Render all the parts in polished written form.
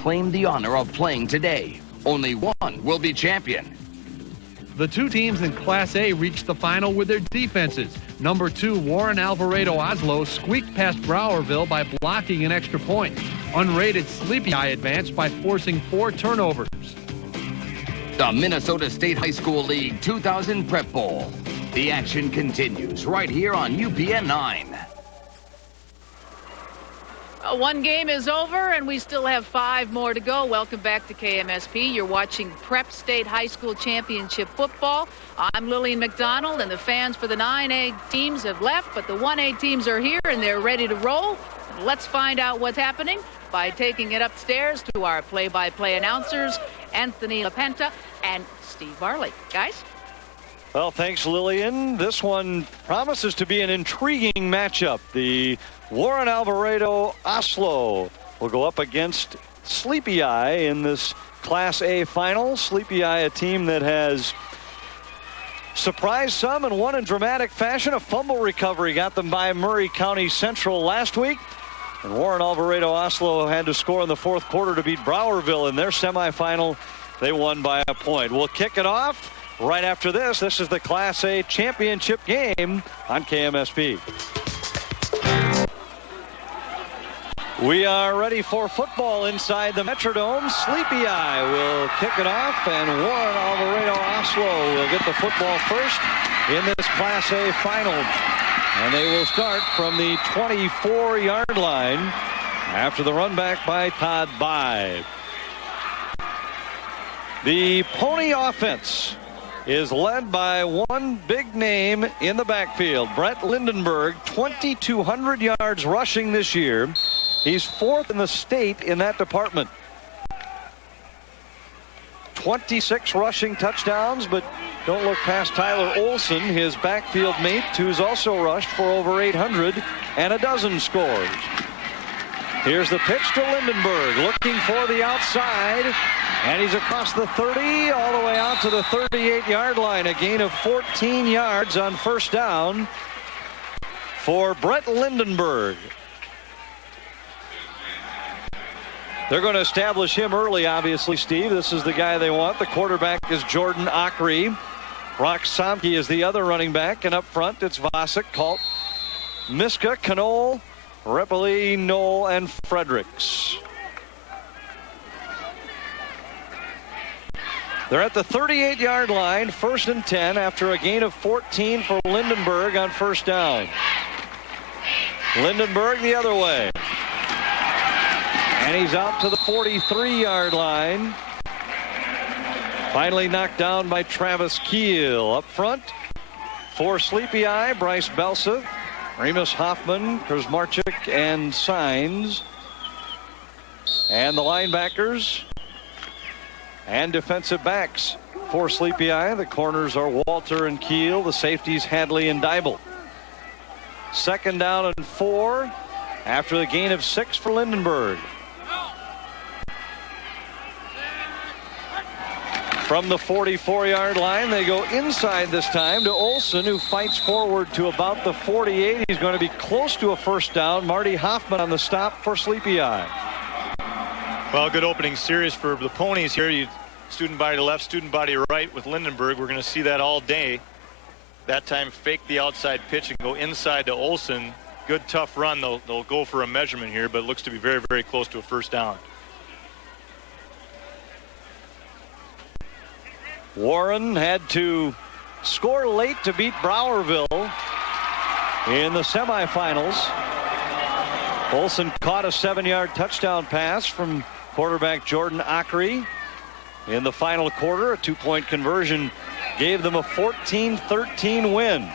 claim the honor of playing today. Only one will be champion. The two teams in Class A reached the final with their defenses. Number 2, Warren-Alvarado-Oslo squeaked past Browerville by blocking an extra point. Unrated Sleepy Eye advanced by forcing 4 turnovers. The Minnesota State High School League 2000 Prep Bowl. The action continues right here on UPN 9. One game is over, and we still have 5 more to go. Welcome back to KMSP. You're watching Prep State High School Championship football. I'm Lillian McDonald, and the fans for the 9A teams have left, but the 1A teams are here, and they're ready to roll. Let's find out what's happening by taking it upstairs to our play-by-play announcers, Anthony LaPenta and Steve Varley. Guys? Well, thanks, Lillian. This one promises to be an intriguing matchup. The Warren-Alvarado-Oslo will go up against Sleepy Eye in this Class A final. Sleepy Eye, a team that has surprised some and won in dramatic fashion. A fumble recovery got them by Murray County Central last week. And Warren-Alvarado-Oslo had to score in the 4th quarter to beat Browerville in their semifinal. They won by a point. We'll kick it off right after this. This is the Class A championship game on KMSP. We are ready for football inside the Metrodome. Sleepy Eye will kick it off, and Warren-Alvarado-Oslo will get the football first in this Class A final. And they will start from the 24-yard line after the run back by Todd Bai. The Pony offense is led by one big name in the backfield, Brett Lindenberg, 2,200 yards rushing this year. He's 4th in the state in that department. 26 rushing touchdowns, but don't look past Tyler Olson, his backfield mate, who's also rushed for over 800 and a dozen scores. Here's the pitch to Lindenberg, looking for the outside, and he's across the 30 all the way out to the 38-yard line. A gain of 14 yards on first down for Brett Lindenberg. They're going to establish him early, obviously, Steve. This is the guy they want. The quarterback is Jordan Ockery. Brock Somke is the other running back. And up front, it's Vasic, Colt, Miska, Canole, Repoli, Knoll, and Fredericks. They're at the 38-yard line, 1st and 10, after a gain of 14 for Lindenberg on first down. Lindenberg the other way. And he's out to the 43-yard line. Finally knocked down by Travis Keel. Up front for Sleepy Eye, Bryce Belsa, Remus Hoffman, Krzmarczyk, and Signs. And the linebackers and defensive backs for Sleepy Eye. The corners are Walter and Keel. The safeties Hadley and Dybel. 2nd down and 4 after the gain of 6 for Lindenberg. From the 44-yard line, they go inside this time to Olson, who fights forward to about the 48. He's going to be close to a first down. Marty Hoffman on the stop for Sleepy Eye. Well, good opening series for the Ponies here. Student body to left, student body to right with Lindenberg. We're going to see that all day. That time fake the outside pitch and go inside to Olson. Good tough run. They'll go for a measurement here, but it looks to be very, very close to a first down. Warren had to score late to beat Browerville in the semifinals. Olson caught a 7-yard touchdown pass from quarterback Jordan Ockery in the final quarter. A 2-point conversion gave them a 14-13 win.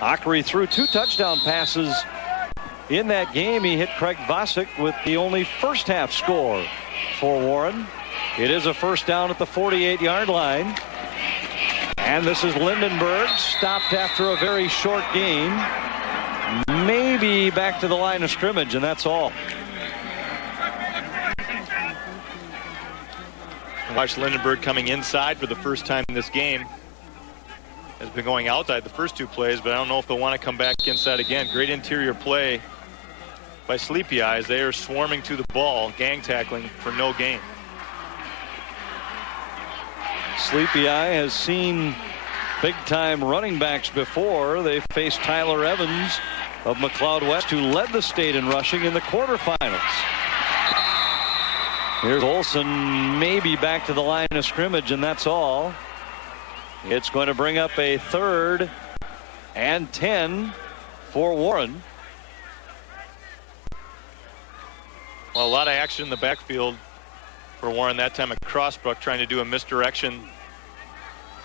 Ockery threw 2 touchdown passes in that game. He hit Craig Vasic with the only first half score for Warren. It is a first down at the 48-yard line. And this is Lindenberg, stopped after a very short gain. Maybe back to the line of scrimmage, and that's all. Watch Lindenberg coming inside for the first time in this game. Has been going outside the first 2 plays, but I don't know if they'll want to come back inside again. Great interior play by Sleepy Eyes. They are swarming to the ball, gang tackling for no gain. Sleepy Eye has seen big-time running backs before. They faced Tyler Evans of McLeod West, who led the state in rushing in the quarterfinals. Here's Olson, maybe back to the line of scrimmage, and that's all. It's going to bring up a 3rd and 10 for Warren. Well, a lot of action in the backfield for Warren that time at Crossbrook, trying to do a misdirection.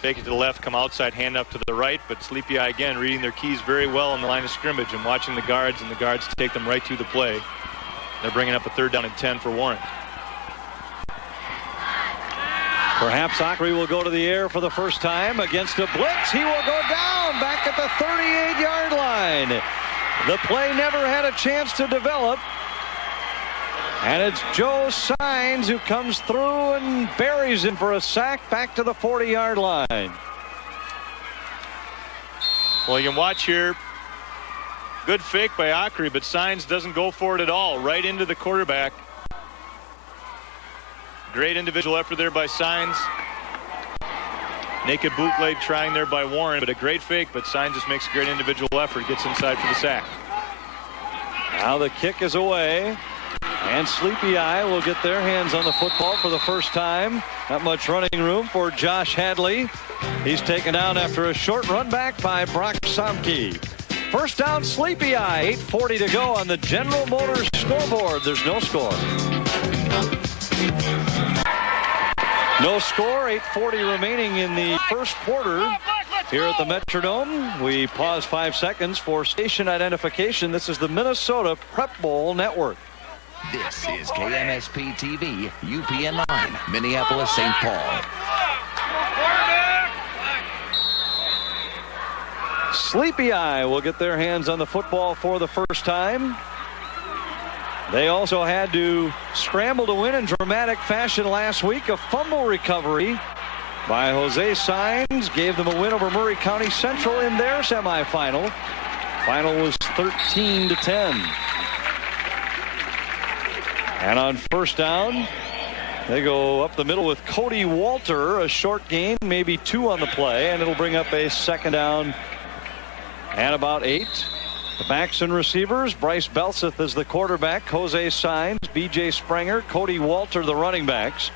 Fake it to the left, come outside, hand up to the right, but Sleepy Eye again reading their keys very well in the line of scrimmage and watching the guards, and the guards take them right to the play. They're bringing up a 3rd down and 10 for Warren. Perhaps Ockery will go to the air for the first time against a blitz. He will go down back at the 38-yard line. The play never had a chance to develop. And it's Joe Sines who comes through and buries him for a sack back to the 40-yard line. Well, you can watch here. Good fake by Ockery, but Sines doesn't go for it at all. Right into the quarterback. Great individual effort there by Sines. Naked bootleg trying there by Warren, but a great fake, but Sines just makes a great individual effort, gets inside for the sack. Now the kick is away, and Sleepy Eye will get their hands on the football for the first time. Not much running room for Josh Hadley. He's taken down after a short run back by Brock Somke. First down, Sleepy Eye. 8:40 to go on the General Motors scoreboard. There's no score. No score, 8:40 remaining in the first quarter here at the Metrodome. We pause 5 seconds for station identification. This is the Minnesota Prep Bowl Network. This is KMSP TV, UPN 9, Minneapolis, St. Paul. Sleepy Eye will get their hands on the football for the first time. They also had to scramble to win in dramatic fashion last week. A fumble recovery by Jose Sines gave them a win over Murray County Central in their semifinal. Final was 13-10. And on first down, they go up the middle with Cody Walter. A short gain, maybe 2 on the play, and it'll bring up a 2nd down and about 8. The backs and receivers, Bryce Belseth is the quarterback, Jose Sines, B.J. Sprenger, Cody Walter the running backs.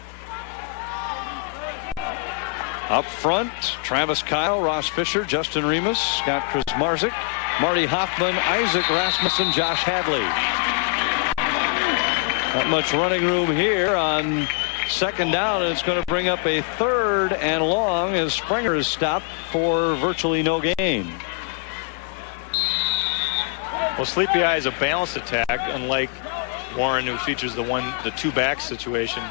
Up front, Travis Kyle, Ross Fisher, Justin Remus, Scott Krasmarzik, Marty Hoffman, Isaac Rasmussen, Josh Hadley. Not much running room here on 2nd down, and it's going to bring up a 3rd and long as Sprenger is stopped for virtually no gain. Well, Sleepy Eye is a balanced attack, unlike Warren, who features the 2 back situation.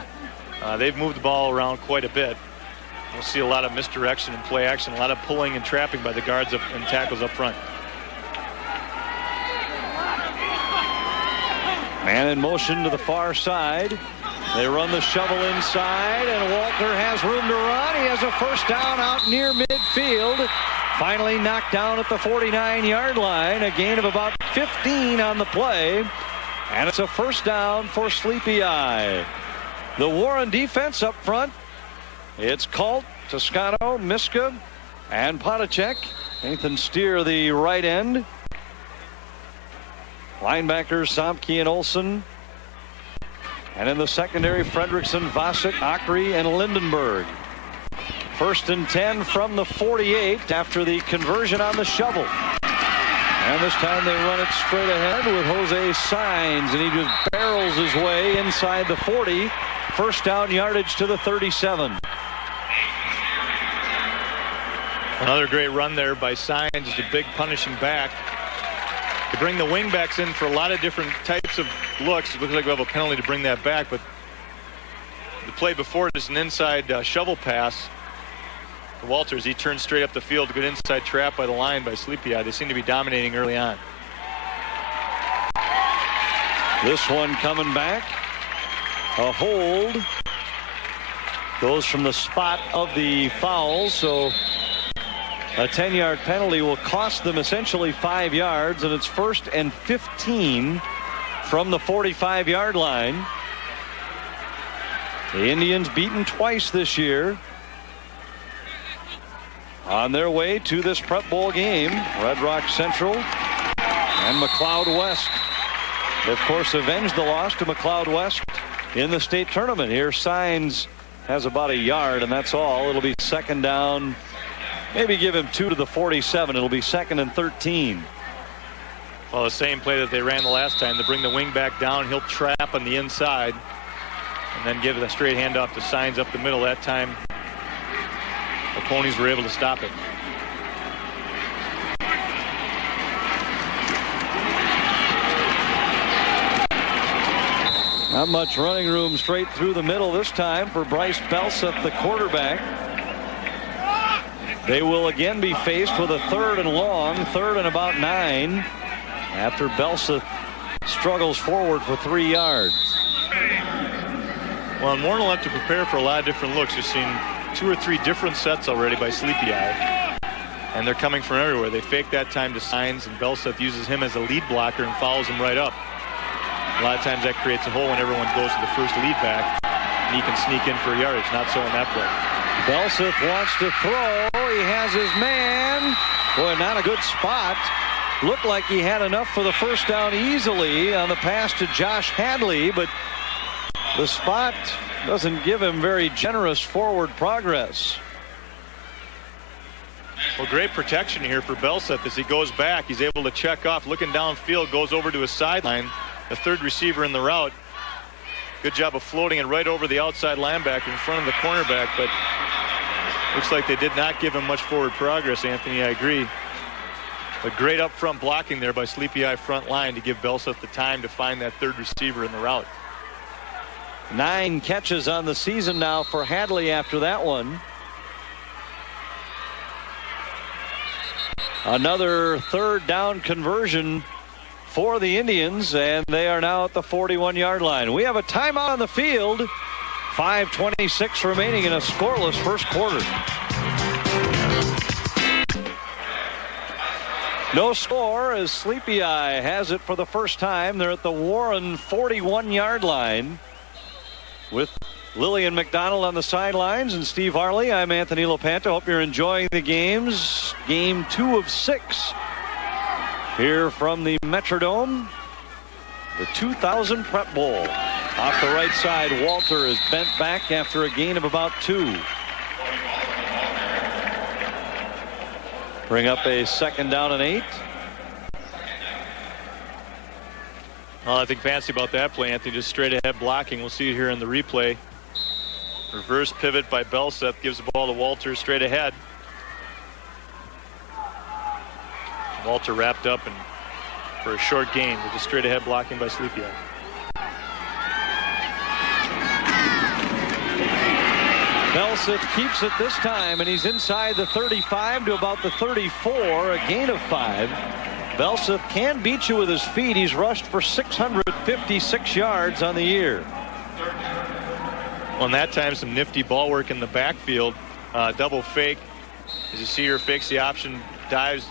They've moved the ball around quite a bit. We'll see a lot of misdirection and play action, a lot of pulling and trapping by the guards and tackles up front. Man in motion to the far side. They run the shovel inside, and Walter has room to run. He has a first down out near midfield. Finally knocked down at the 49-yard line. A gain of about 15 on the play. And it's a first down for Sleepy Eye. The Warren defense up front. It's Colt, Toscano, Miska, and Potacek. Nathan Steer the right end. Linebackers Somke and Olson. And in the secondary, Fredrickson, Vasek, Ockery, and Lindenberg. 1st and 10 from the 48 after the conversion on the shovel. And this time they run it straight ahead with Jose Sines, and he just barrels his way inside the 40. First down yardage to the 37. Another great run there by Sines, the big punishing back. They bring the wing backs in for a lot of different types of looks. It looks like we have a penalty to bring that back, but the play before it is an inside shovel pass. Walters, he turns straight up the field. A good inside trap by the line by Sleepy Eye. They seem to be dominating early on. This one coming back. A hold. Goes from the spot of the foul, so a 10-yard penalty will cost them essentially 5 yards, and it's 1st and 15 from the 45-yard line. The Indians beaten twice this year. On their way to this Prep Bowl game, Red Rock Central and McLeod West, of course, avenged the loss to McLeod West in the state tournament. Here, Signs has about a yard, and that's all. It'll be second down. Maybe give him 2 to the 47. It'll be 2nd and 13. Well, the same play that they ran the last time. They bring the wing back down. He'll trap on the inside and then give it a straight handoff to Signs up the middle. That time the Ponies were able to stop it. Not much running room straight through the middle this time for Bryce Belseth, the quarterback. They will again be faced with a 3rd and long, 3rd and about 9, after Belseth struggles forward for 3 yards. Well, and Warren will have to prepare for a lot of different looks. You've seen 2 or 3 different sets already by Sleepy Eye, and they're coming from everywhere. They fake that time to Signs, and Belseth uses him as a lead blocker and follows him right up. A lot of times that creates a hole when everyone goes to the first lead back, and he can sneak in for yardage. Not so in that play. Belseth wants to throw. He has his man. Boy, not a good spot. Looked like he had enough for the first down easily on the pass to Josh Hadley, but the spot doesn't give him very generous forward progress. Well, great protection here for Belseth as he goes back. He's able to check off, looking downfield, goes over to his sideline. The 3rd receiver in the route. Good job of floating it right over the outside linebacker in front of the cornerback, but looks like they did not give him much forward progress, Anthony. I agree. But great up front blocking there by Sleepy Eye front line to give Belseth the time to find that 3rd receiver in the route. 9 catches on the season now for Hadley after that one. Another 3rd down conversion for the Indians, and they are now at the 41-yard line. We have a timeout on the field. 5:26 remaining in a scoreless first quarter. No score as Sleepy Eye has it for the first time. They're at the Warren 41-yard line with Lillian McDonald on the sidelines and Steve Harley. I'm Anthony LaPanta. Hope you're enjoying the games. Game 2 of 6 here from the Metrodome, the 2000 Prep Bowl. Off the right side, Walter is bent back after a gain of about 2. Bring up a 2nd down and 8. Well, I think fancy about that play, Anthony. Just straight ahead blocking. We'll see it here in the replay. Reverse pivot by Belseth, gives the ball to Walter straight ahead. Walter wrapped up and for a short gain with just straight ahead blocking by Sleepy Eye. Belseth keeps it this time, and he's inside the 35 to about the 34, a gain of 5. Belseth can beat you with his feet. He's rushed for 656 yards on the year. Well, and that time some nifty ball work in the backfield. Double fake. As you see here, fakes the option, dives.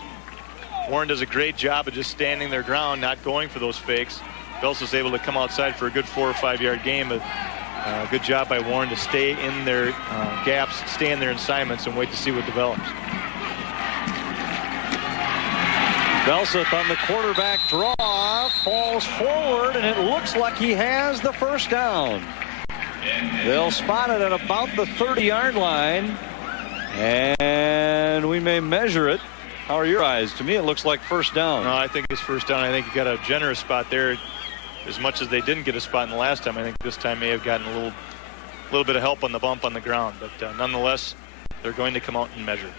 Warren does a great job of just standing their ground, not going for those fakes. Belseth's able to come outside for a good 4 or 5 yard gain, but good job by Warren to stay in their gaps, stay in their assignments, and wait to see what develops. Belseth on the quarterback draw, falls forward, and it looks like he has the first down. They'll spot it at about the 30-yard line, and we may measure it. How are your eyes? To me, it looks like first down. No, I think it's first down. I think you got a generous spot there. As much as they didn't get a spot in the last time, I think this time may have gotten a little bit of help on the bump on the ground. But nonetheless, they're going to come out and measure.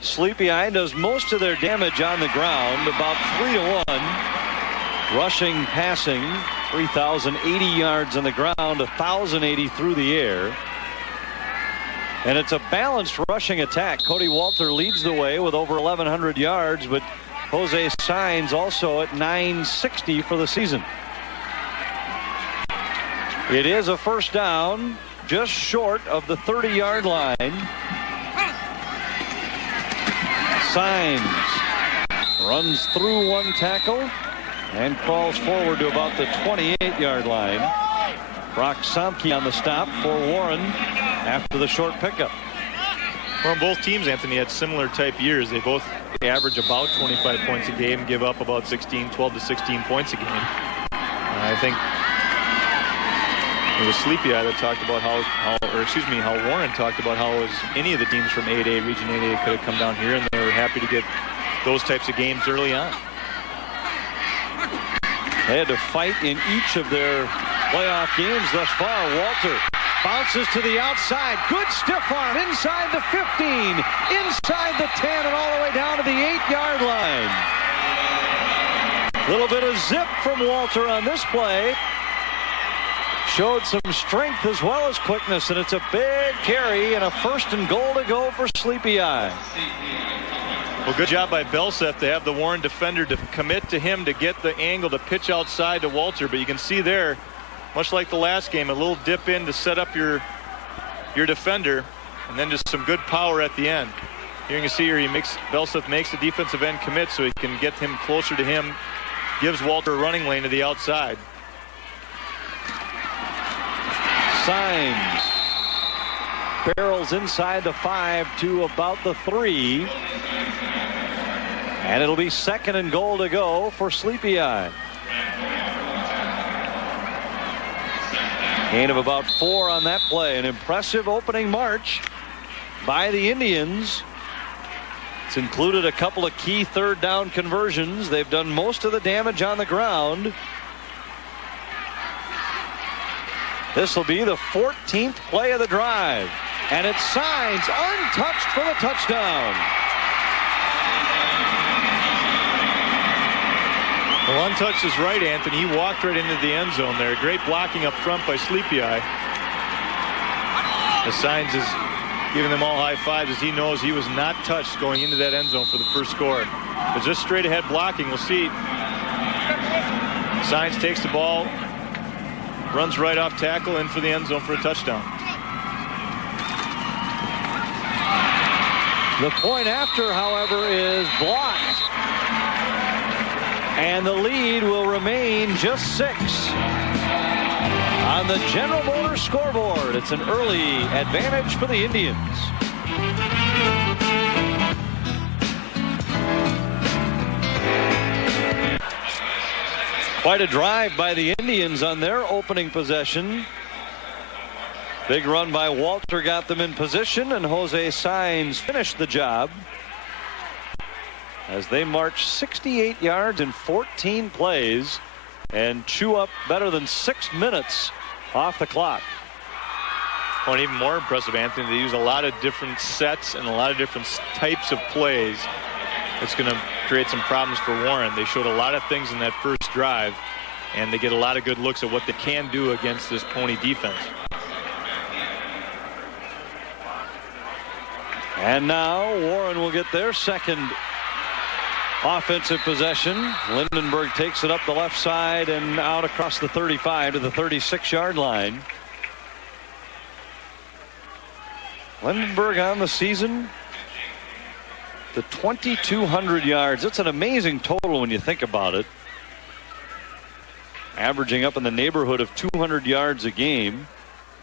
Sleepy Eye does most of their damage on the ground, about 3-1. Rushing, passing, 3,080 yards on the ground, 1,080 through the air. And it's a balanced rushing attack. Cody Walter leads the way with over 1,100 yards, but Jose Signs also at 960 for the season. It is a first down, just short of the 30-yard line. Signs runs through one tackle and crawls forward to about the 28-yard line. Brock Somke on the stop for Warren after the short pickup. Well, both teams, Anthony, had similar type years. They both average about 25 points a game, give up about 12 to 16 points a game. I think it was Sleepy Eye that talked about how Warren talked about how any of the teams from 8A, Region 8A could have come down here, and they were happy to get those types of games early on. They had to fight in each of their playoff games thus far. Walter bounces to the outside. Good stiff arm inside the 15, inside the 10, and all the way down to the 8-yard line. Little bit of zip from Walter on this play. Showed some strength as well as quickness, and it's a big carry and a 1st and goal to go for Sleepy Eye. Well, good job by Belseth to have the Warren defender to commit to him to get the angle to pitch outside to Walter. But you can see there, much like the last game, a little dip in to set up your defender, and then just some good power at the end. Here you can see here Belseth makes the defensive end commit so he can get him closer to him, gives Walter a running lane to the outside. Signs barrels inside the 5 to about the 3, and it'll be 2nd and goal to go for Sleepy Eye. Gain of about 4 on that play. An impressive opening march by the Indians. It's included a couple of key 3rd down conversions. They've done most of the damage on the ground. This will be the 14th play of the drive, and it's Signs untouched for the touchdown. Well, untouched is right, Anthony. He walked right into the end zone there. Great blocking up front by Sleepy Eye. The Signs is giving them all high fives as he knows he was not touched going into that end zone for the first score. But just straight ahead blocking, we'll see. Signs takes the ball, runs right off tackle in for the end zone for a touchdown. The point after, however, is blocked. And the lead will remain just 6. On the General Motors scoreboard, it's an early advantage for the Indians. Quite a drive by the Indians on their opening possession. Big run by Walter got them in position, and Jose Signs finished the job as they march 68 yards in 14 plays and chew up better than 6 minutes off the clock. Well, and even more impressive, Anthony, they use a lot of different sets and a lot of different types of plays. It's going to create some problems for Warren. They showed a lot of things in that first drive, and they get a lot of good looks at what they can do against this Pony defense. And now Warren will get their 2nd offensive possession. Lindenberg takes it up the left side and out across the 35 to the 36-yard line. Lindenberg on the season to 2,200 yards. It's an amazing total when you think about it. Averaging up in the neighborhood of 200 yards a game.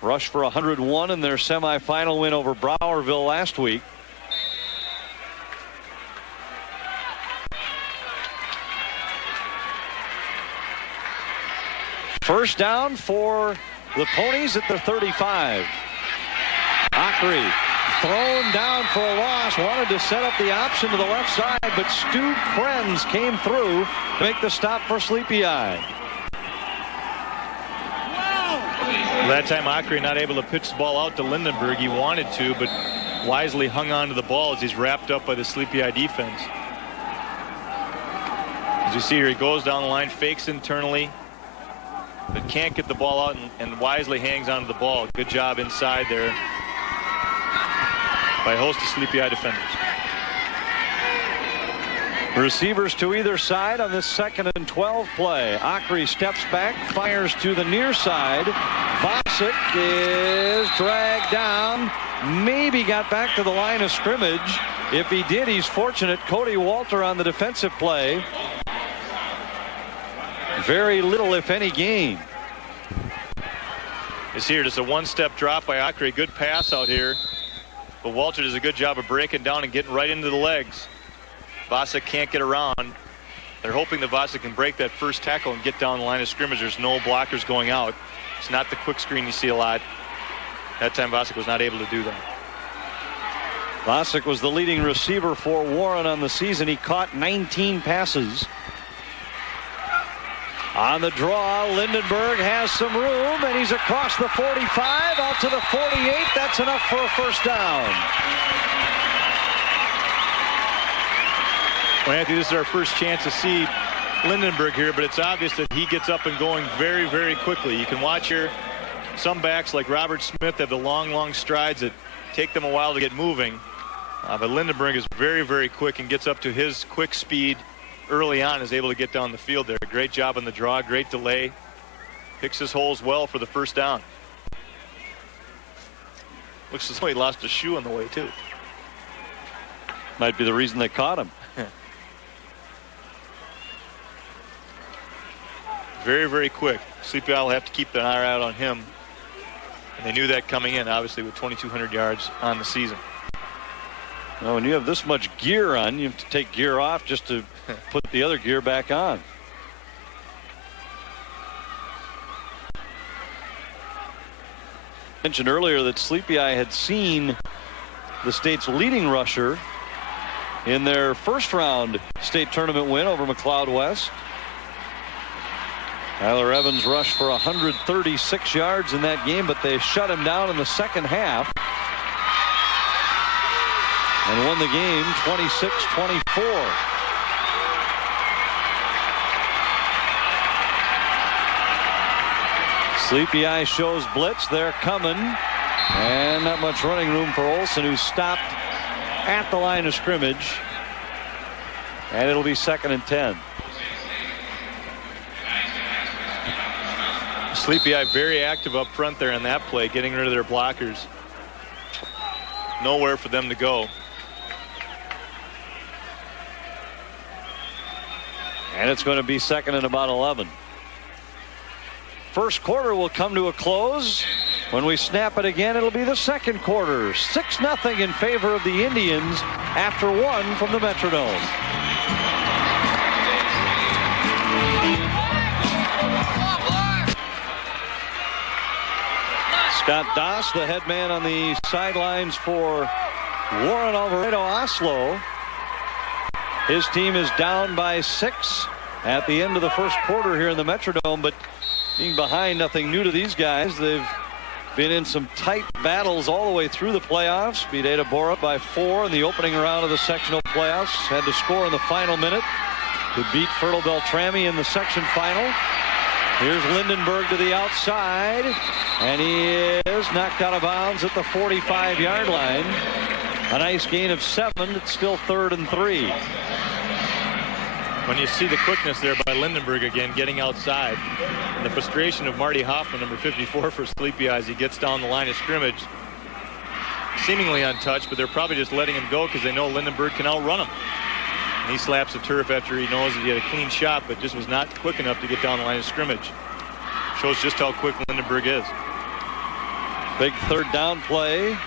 Rushed for 101 in their semifinal win over Browerville last week. First down for the Ponies at the 35. Ockery thrown down for a loss. Wanted to set up the option to the left side, but Stu Krenz came through to make the stop for Sleepy Eye. That time Ockery not able to pitch the ball out to Lindenberg. He wanted to, but wisely hung on to the ball as he's wrapped up by the Sleepy Eye defense. As you see here, he goes down the line, fakes internally, but can't get the ball out and wisely hangs onto the ball. Good job inside there by a host of Sleepy Eye defenders. Receivers to either side on this 2nd and 12 play. Akri steps back, fires to the near side. Vosick is dragged down. Maybe got back to the line of scrimmage. If he did, he's fortunate. Cody Walter on the defensive play. Very little, if any, gain. It's here. Just a one-step drop by Akri. Good pass out here. But Walter does a good job of breaking down and getting right into the legs. Vosick can't get around. They're hoping that Vosick can break that first tackle and get down the line of scrimmage. There's no blockers going out. It's not the quick screen you see a lot. That time Vosick was not able to do that. Vosick was the leading receiver for Warren on the season. He caught 19 passes. On the draw, Lindenberg has some room, and he's across the 45 out to the 48. That's enough for a first down. Well, Anthony, this is our first chance to see Lindenberg here, but it's obvious that he gets up and going very, very quickly. You can watch here some backs like Robert Smith have the long strides that take them a while to get moving. But Lindenberg is very, very quick and gets up to his quick speed early on, is able to get down the field there. Great job on the draw, great delay. Picks his holes well for the first down. Looks as though he lost a shoe on the way, too. Might be the reason they caught him. Very, very quick. Sleepy Eye will have to keep an eye out on him. And they knew that coming in, obviously, with 2,200 yards on the season. Well, when you have this much gear on, you have to take gear off just to put the other gear back on. Mentioned earlier that Sleepy Eye had seen the state's leading rusher in their first round state tournament win over McLeod West. Tyler Evans rushed for 136 yards in that game, but they shut him down in the second half and won the game 26-24. Sleepy Eye shows blitz. They're coming, and not much running room for Olson, who stopped at the line of scrimmage, and it'll be 2nd and 10. Sleepy Eye very active up front there in that play, getting rid of their blockers. Nowhere for them to go. And it's going to be 2nd and about 11. First quarter will come to a close. When we snap it again, it'll be the second quarter. 6-0 in favor of the Indians after one from the Metrodome. Scott Doss, the head man on the sidelines for Warren-Alvarado-Oslo. His team is down by 6 at the end of the first quarter here in the Metrodome, but being behind, nothing new to these guys. They've been in some tight battles all the way through the playoffs. Beat Ada Bora by 4 in the opening round of the sectional playoffs. Had to score in the final minute to beat Fertile Beltrami in the section final. Here's Lindenberg to the outside, and he is knocked out of bounds at the 45-yard line. A nice gain of 7. It's still 3rd and 3. When you see the quickness there by Lindenberg again, getting outside, and the frustration of Marty Hoffman, number 54 for Sleepy Eyes, he gets down the line of scrimmage, seemingly untouched, but they're probably just letting him go because they know Lindenberg can outrun him. And he slaps the turf after he knows that he had a clean shot, but just was not quick enough to get down the line of scrimmage. Shows just how quick Lindenberg is. Big 3rd down play.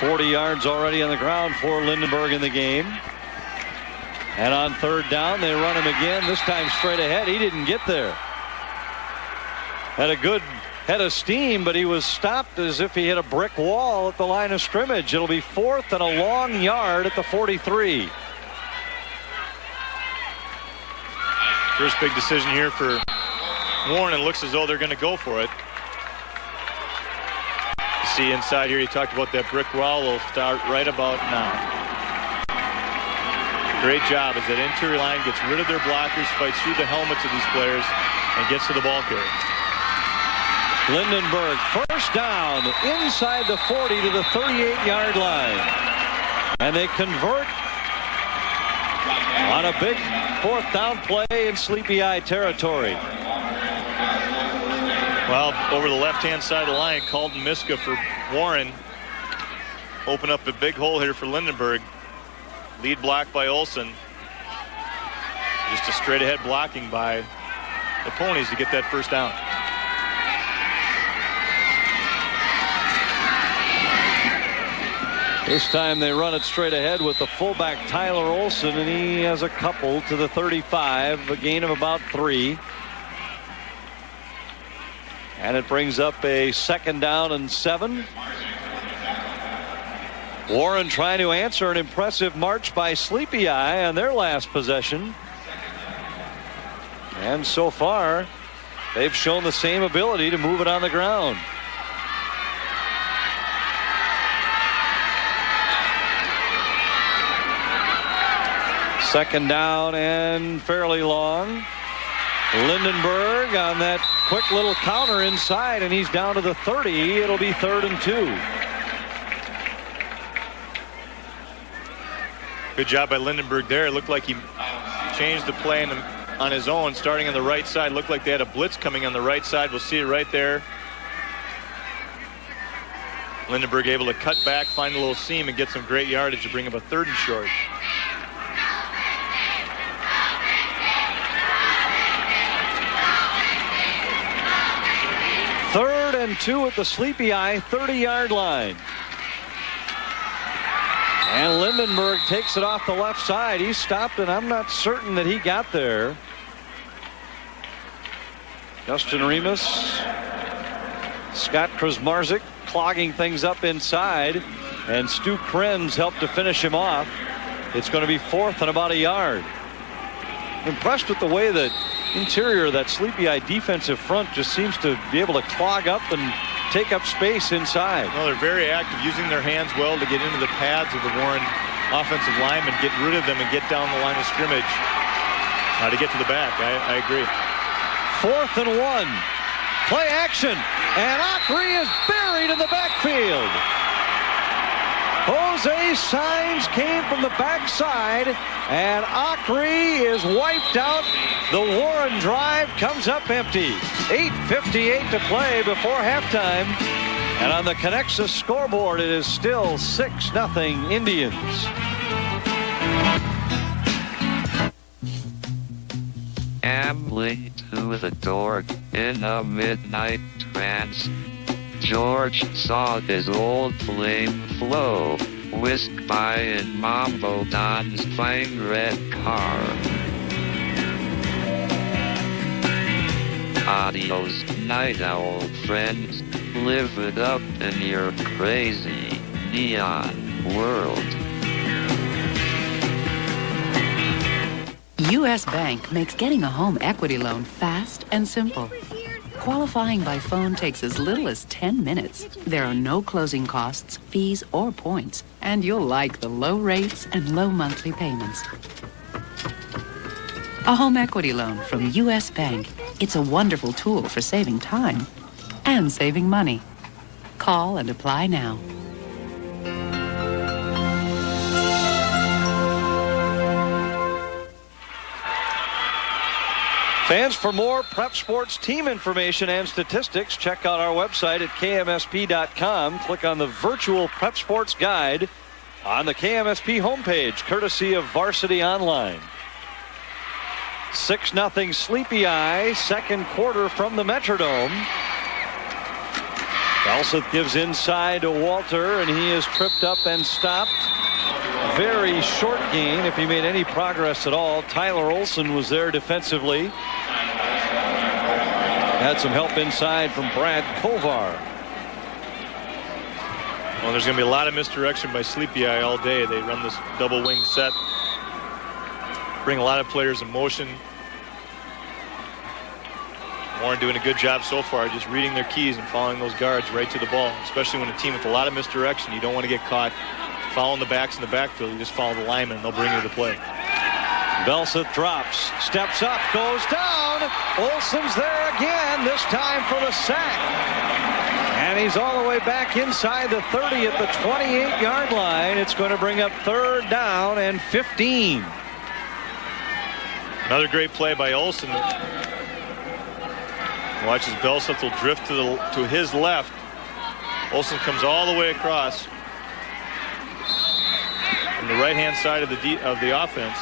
40 yards already on the ground for Lindenberg in the game. And on 3rd down, they run him again, this time straight ahead. He didn't get there. Had a good head of steam, but he was stopped as if he hit a brick wall at the line of scrimmage. It'll be 4th and a long yard at the 43. First big decision here for Warren. It looks as though they're going to go for it. You see inside here, you talked about that brick wall. Will start right about now. Great job as that interior line gets rid of their blockers, fights through the helmets of these players, and gets to the ball carrier. Lindenberg, first down inside the 40 to the 38-yard line. And they convert on a big fourth down play in Sleepy Eye territory. Well, over the left-hand side of the line, Colton Miska for Warren. Open up a big hole here for Lindenberg. Lead block by Olson. Just a straight ahead blocking by the Ponies to get that first down. This time they run it straight ahead with the fullback Tyler Olson, and he has a couple to the 35, a gain of about 3. And it brings up a 2nd down and 7. Warren trying to answer an impressive march by Sleepy Eye on their last possession. And so far, they've shown the same ability to move it on the ground. Second down and fairly long. Lindenberg on that quick little counter inside, and he's down to the 30. It'll be 3rd and 2. Good job by Lindenberg there. It looked like he changed the play on his own, starting on the right side. Looked like they had a blitz coming on the right side. We'll see it right there. Lindenberg able to cut back, find a little seam, and get some great yardage to bring up a 3rd and short. Third and 2 at the Sleepy Eye 30-yard line. And Lindenberg takes it off the left side. He stopped, and I'm not certain that he got there. Justin Remus, Scott Krasmarzik clogging things up inside, and Stu Krenz helped to finish him off. It's going to be 4th and about a yard. Impressed with the way that interior of that Sleepy Eye defensive front just seems to be able to clog up and take up space inside. Well, they're very active, using their hands well to get into the pads of the Warren offensive linemen, get rid of them, and get down the line of scrimmage to get to the back. I agree. 4th and 1. Play action, and Ockery is buried in the backfield. Jose Saenz came from the backside, and Ockery is wiped out. The Warren drive comes up empty. 8:58 to play before halftime. And on the Connexus scoreboard, it is still 6-0 Indians. Ambling to the door in a midnight trance, George saw his old flame flow, whisked by in Mambo Don's fine red car. Adios, night owl friends, live it up in your crazy neon world. U.S. Bank makes getting a home equity loan fast and simple. Qualifying by phone takes as little as 10 minutes. There are no closing costs, fees, or points, and you'll like the low rates and low monthly payments. A home equity loan from U.S. Bank. It's a wonderful tool for saving time and saving money. Call and apply now. Fans, for more prep sports team information and statistics, check out our website at KMSP.com. Click on the virtual prep sports guide on the KMSP homepage, courtesy of Varsity Online. 6-0 Sleepy Eye, second quarter from the Metrodome. Elseth gives inside to Walter, and he is tripped up and stopped. Very short gain, if he made any progress at all. Tyler Olson was there defensively. Had some help inside from Brad Kovar. Well, there's going to be a lot of misdirection by Sleepy Eye all day. They run this double wing set, bring a lot of players in motion. Warren doing a good job so far, just reading their keys and following those guards right to the ball, especially when a team with a lot of misdirection. You don't want to get caught following the backs in the backfield. You just follow the lineman, and they'll bring you to the play. Belseth drops, steps up, goes down. Olson's there again, this time for the sack. And he's all the way back inside the 30 at the 28-yard line. It's going to bring up 3rd down and 15. Another great play by Olson. Watch as Belseth will drift to his left. Olson comes all the way across from the right-hand side of the offense.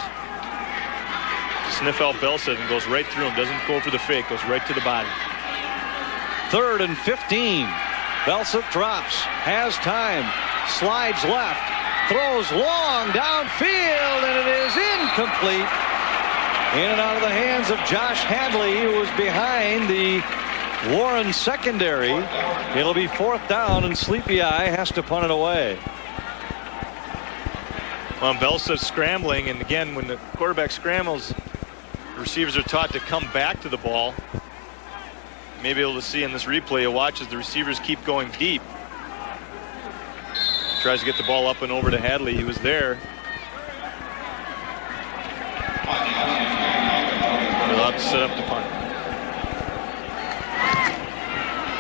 Sniff out Belseth and goes right through him. Doesn't go for the fake. Goes right to the body. 3rd and 15. Belseth drops. Has time. Slides left. Throws long downfield, and it is incomplete. In and out of the hands of Josh Hadley, who was behind the Warren secondary. It'll be 4th down, and Sleepy Eye has to punt it away. Well, Belseth's scrambling, and again, when the quarterback scrambles, the receivers are taught to come back to the ball. May be able to see in this replay, you watch as the receivers keep going deep. Tries to get the ball up and over to Hadley. He was there. They're allowed to set up the punt.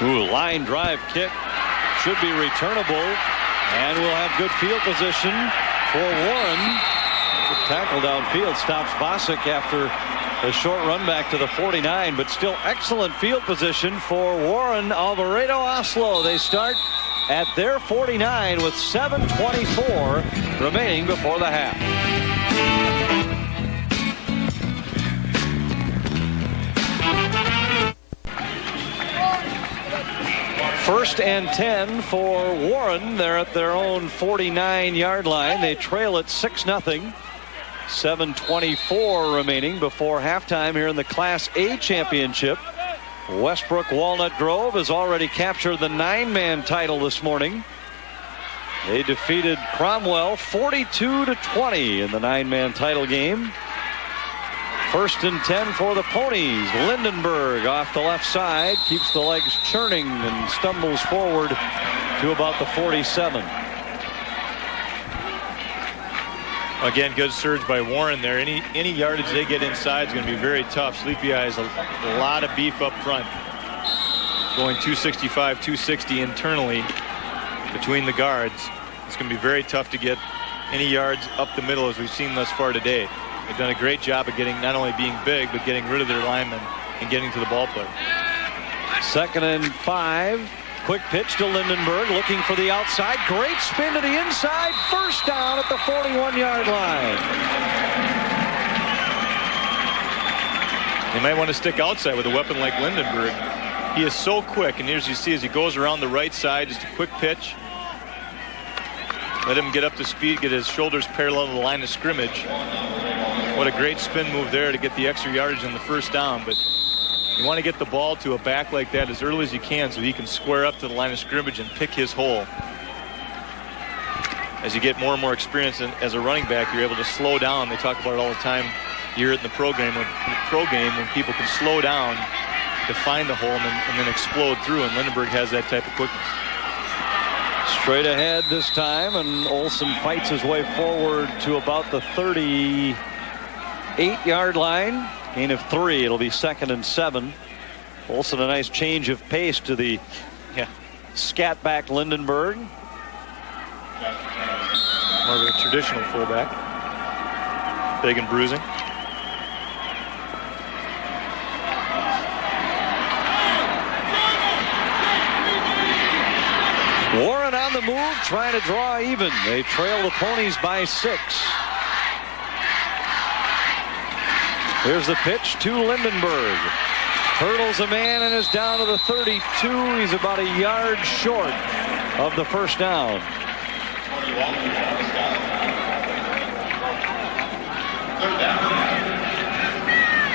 Ooh, line drive kick should be returnable, and we'll have good field position for Warren. The tackle downfield stops Bosick after a short run back to the 49, but still excellent field position for Warren-Alvarado-Oslo. They start at their 49 with 7:24 remaining before the half. First and 10 for Warren. They're at their own 49-yard line. They trail at 6-0. 7:24 remaining before halftime here in the Class A championship. Westbrook Walnut Grove has already captured the 9-man title this morning. They defeated Cromwell 42-20 in the 9-man title game. First and 10 for the Ponies. Lindenberg off the left side, keeps the legs churning and stumbles forward to about the 47. Again, good surge by Warren there. Any yardage they get inside is going to be very tough. Sleepy Eye has a lot of beef up front. Going 265, 260 internally between the guards. It's going to be very tough to get any yards up the middle as we've seen thus far today. They've done a great job of getting not only being big, but getting rid of their linemen and getting to the ball player. 2nd and 5. Quick pitch to Lindenberg, looking for the outside. Great spin to the inside. First down at the 41-yard line. They might want to stick outside with a weapon like Lindenberg. He is so quick, and as you see, as he goes around the right side, just a quick pitch. Let him get up to speed, get his shoulders parallel to the line of scrimmage. What a great spin move there to get the extra yardage in the first down. But you want to get the ball to a back like that as early as you can so he can square up to the line of scrimmage and pick his hole. As you get more and more experience as a running back, you're able to slow down. They talk about it all the time here in the pro game when people can slow down to find the hole and then explode through, and Lindenberg has that type of quickness. Straight ahead this time, and Olson fights his way forward to about the 38-yard line. Gain of 3. It'll be 2nd and 7. Olson a nice change of pace to the scat back Lindenberg. More of a traditional fullback. Big and bruising. Warren on the move, trying to draw even. They trail the Ponies by 6. Here's the pitch to Lindenberg. Hurdles a man and is down to the 32. He's about a yard short of the first down.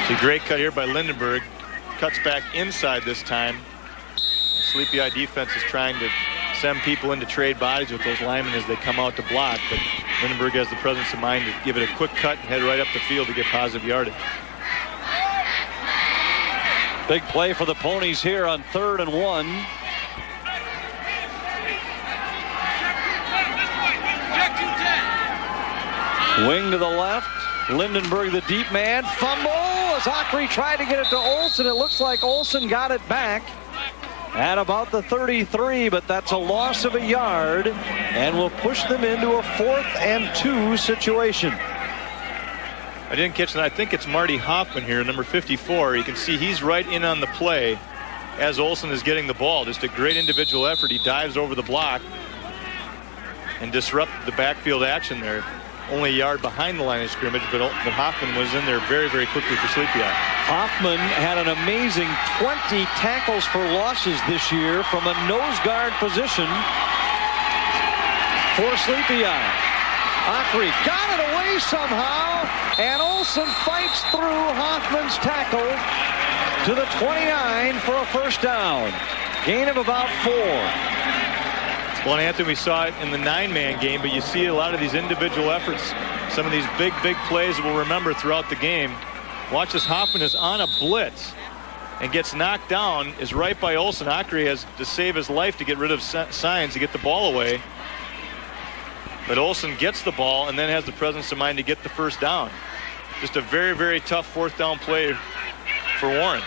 It's a great cut here by Lindenberg. Cuts back inside this time. Sleepy Eye defense is trying to send people into trade bodies with those linemen as they come out to block, but Lindenberg has the presence of mind to give it a quick cut and head right up the field to get positive yardage. Big play for the Ponies here on 3rd and 1. Wing to the left. Lindenberg, the deep man. Fumble as Ockrey tried to get it to Olson. It looks like Olson got it back at about the 33, but that's a loss of a yard and will push them into a 4th and 2 situation. I didn't catch that. I think it's Marty Hoffman here, number 54. You can see he's right in on the play as Olson is getting the ball. Just a great individual effort. He dives over the block and disrupted the backfield action there. Only a yard behind the line of scrimmage, but Hoffman was in there very, very quickly for Sleepy Eye. Hoffman had an amazing 20 tackles for losses this year from a nose guard position for Sleepy Eye. Acri got it away somehow, and Olson fights through Hoffman's tackle to the 29 for a first down. Gain of about 4. Well, Anthony, we saw it in the 9-man game, but you see a lot of these individual efforts, some of these big plays we'll remember throughout the game. Watch this. Hoffman is on a blitz and gets knocked down, is right by Olson. Acri has to save his life to get rid of signs to get the ball away. But Olson gets the ball and then has the presence of mind to get the first down. Just a very, very tough fourth down play for Warren.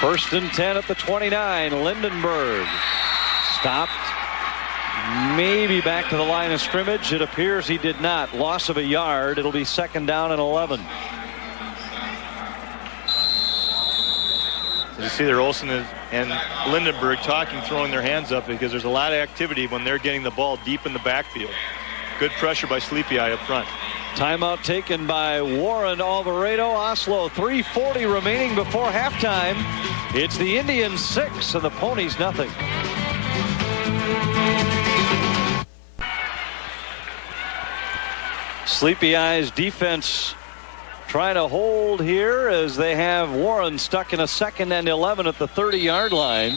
1st and 10 at the 29. Lindenberg stopped. Maybe back to the line of scrimmage. It appears he did not. Loss of a yard. It'll be 2nd down and 11. You see there Olson and Lindenberg talking, throwing their hands up, because there's a lot of activity when they're getting the ball deep in the backfield. Good pressure by Sleepy Eye up front. Timeout taken by Warren-Alvarado-Oslo. 3:40 remaining before halftime. It's the Indians 6 and the Ponies nothing. Sleepy Eye's defense trying to hold here as they have Warren stuck in a 2nd and 11 at the 30-yard line.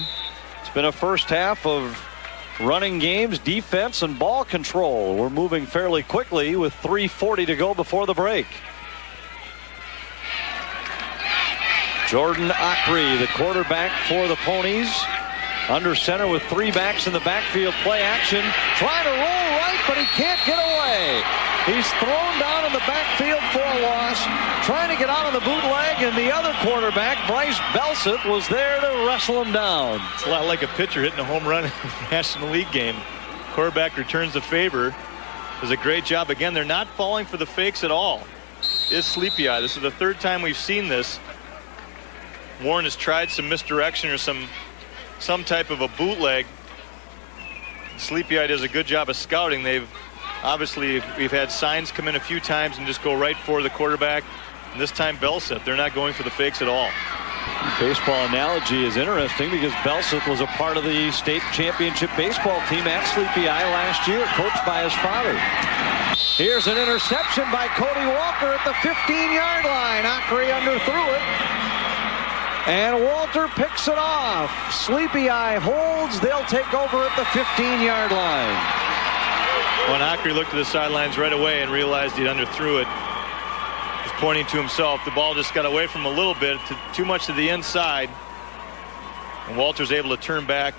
It's been a first half of running games, defense, and ball control. We're moving fairly quickly with 3:40 to go before the break. Jordan Acri, the quarterback for the Ponies, under center with 3 backs in the backfield. Play action, trying to roll right, but he can't get away. He's thrown down in the backfield for a loss, trying to get out on the bootleg, and the other quarterback, Bryce Belseth, was there to wrestle him down. It's a lot like a pitcher hitting a home run in a National League game. Quarterback returns the favor. Does a great job. Again, they're not falling for the fakes at all. Is Sleepy Eye. This is the 3rd time we've seen this. Warren has tried some misdirection or some type of a bootleg. Sleepy Eye does a good job of scouting. Obviously, we've had signs come in a few times and just go right for the quarterback. And this time, Belseth, they're not going for the fakes at all. Baseball analogy is interesting because Belseth was a part of the state championship baseball team at Sleepy Eye last year, coached by his father. Here's an interception by Cody Walker at the 15-yard line. Acri underthrew it. And Walter picks it off. Sleepy Eye holds. They'll take over at the 15-yard line. When Acri looked at the sidelines right away and realized he'd underthrew it, was pointing to himself. The ball just got away from him a little bit, too much to the inside. And Walter's able to turn back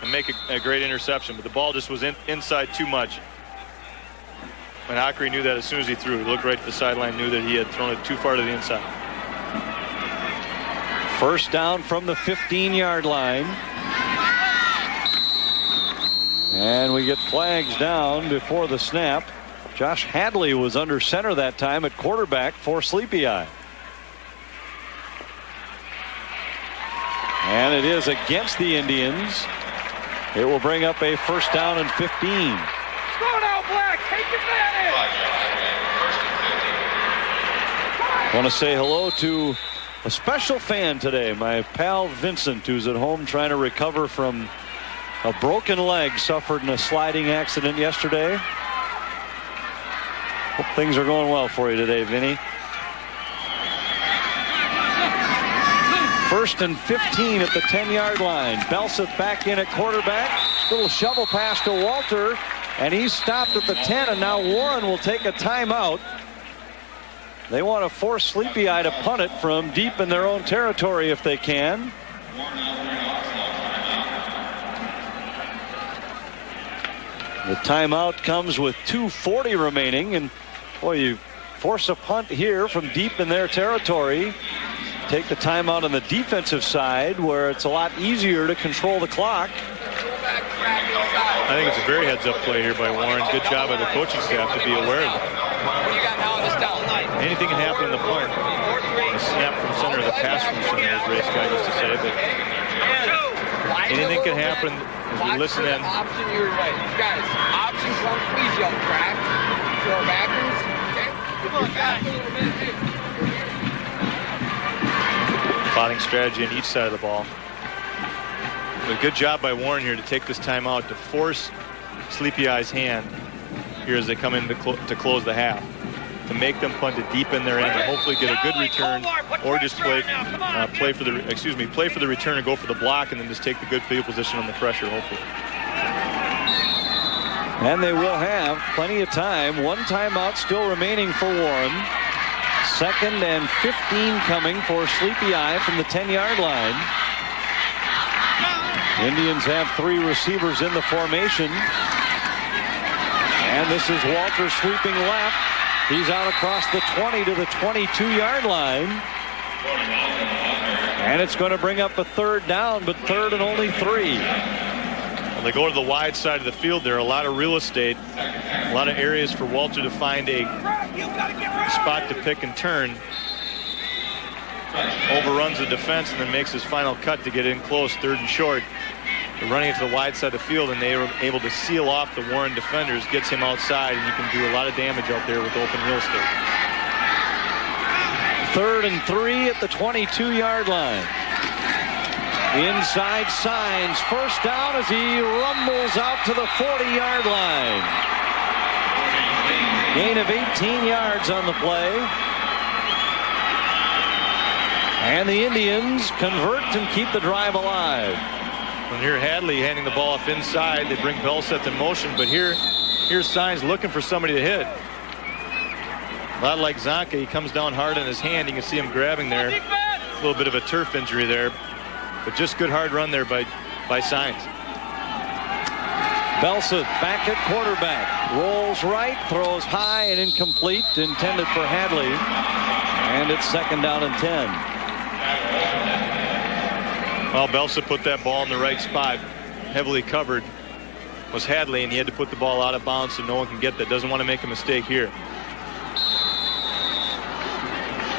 and make a great interception. But the ball just was inside too much. And Acri knew that as soon as he threw it. He looked right at the sideline, knew that he had thrown it too far to the inside. First down from the 15-yard line. And we get flags down before the snap. Josh Hadley was under center that time at quarterback for Sleepy Eye. And it is against the Indians. It will bring up a first down and 15. Go now, Black. Take advantage. I want to say hello to a special fan today, my pal Vincent, who's at home trying to recover from a broken leg suffered in a sliding accident yesterday. Hope things are going well for you today, Vinny. 1st and 15 at the 10-yard line. Belseth back in at quarterback. Little shovel pass to Walter, and he's stopped at the 10, and now Warren will take a timeout. They want to force Sleepy Eye to punt it from deep in their own territory if they can. The timeout comes with 2:40 remaining, and boy, you force a punt here from deep in their territory. Take the timeout on the defensive side where it's a lot easier to control the clock. I think it's a very heads-up play here by Warren. Good job by the coaching staff to be aware of it. Anything can happen in the punt. The snap from center, the pass from center, as Ray Scott used to say. But anything can happen as we listen in. Option, you're right. Guys, option front, please yell crack. Throw backwards. Okay? Plotting strategy on each side of the ball. But good job by Warren here to take this time out to force Sleepy Eye's hand here as they come in to close the half. To make them punt it deep in their end and hopefully get a good return, or just play for the return and go for the block and then just take the good field position on the pressure, hopefully. And they will have plenty of time. One timeout still remaining for Warren. 2nd and 15 coming for Sleepy Eye from the 10-yard line. Indians have 3 receivers in the formation. And this is Walter sweeping left. He's out across the 20 to the 22-yard line. And it's going to bring up a 3rd down, but 3rd and only 3. Well, they go to the wide side of the field. There are a lot of real estate, a lot of areas for Walter to find a spot to pick and turn. Overruns the defense and then makes his final cut to get in close, 3rd and short. They're running it to the wide side of the field, and they were able to seal off the Warren defenders, gets him outside, and you can do a lot of damage out there with open real estate. 3rd and 3 at the 22-yard line. Inside Signs, 1st down as he rumbles out to the 40-yard line. Gain of 18 yards on the play. And the Indians convert and keep the drive alive. When here Hadley handing the ball off inside, they bring Belseth in motion, but here's Signs looking for somebody to hit. A lot like Zonka, he comes down hard on his hand. You can see him grabbing there. A little bit of a turf injury there, but just good hard run there by Signs. Belseth back at quarterback, rolls right, throws high and incomplete, intended for Hadley, and it's 2nd down and 10. Well, Belseth put that ball in the right spot. Heavily covered was Hadley, and he had to put the ball out of bounds so no one can get that. Doesn't want to make a mistake here.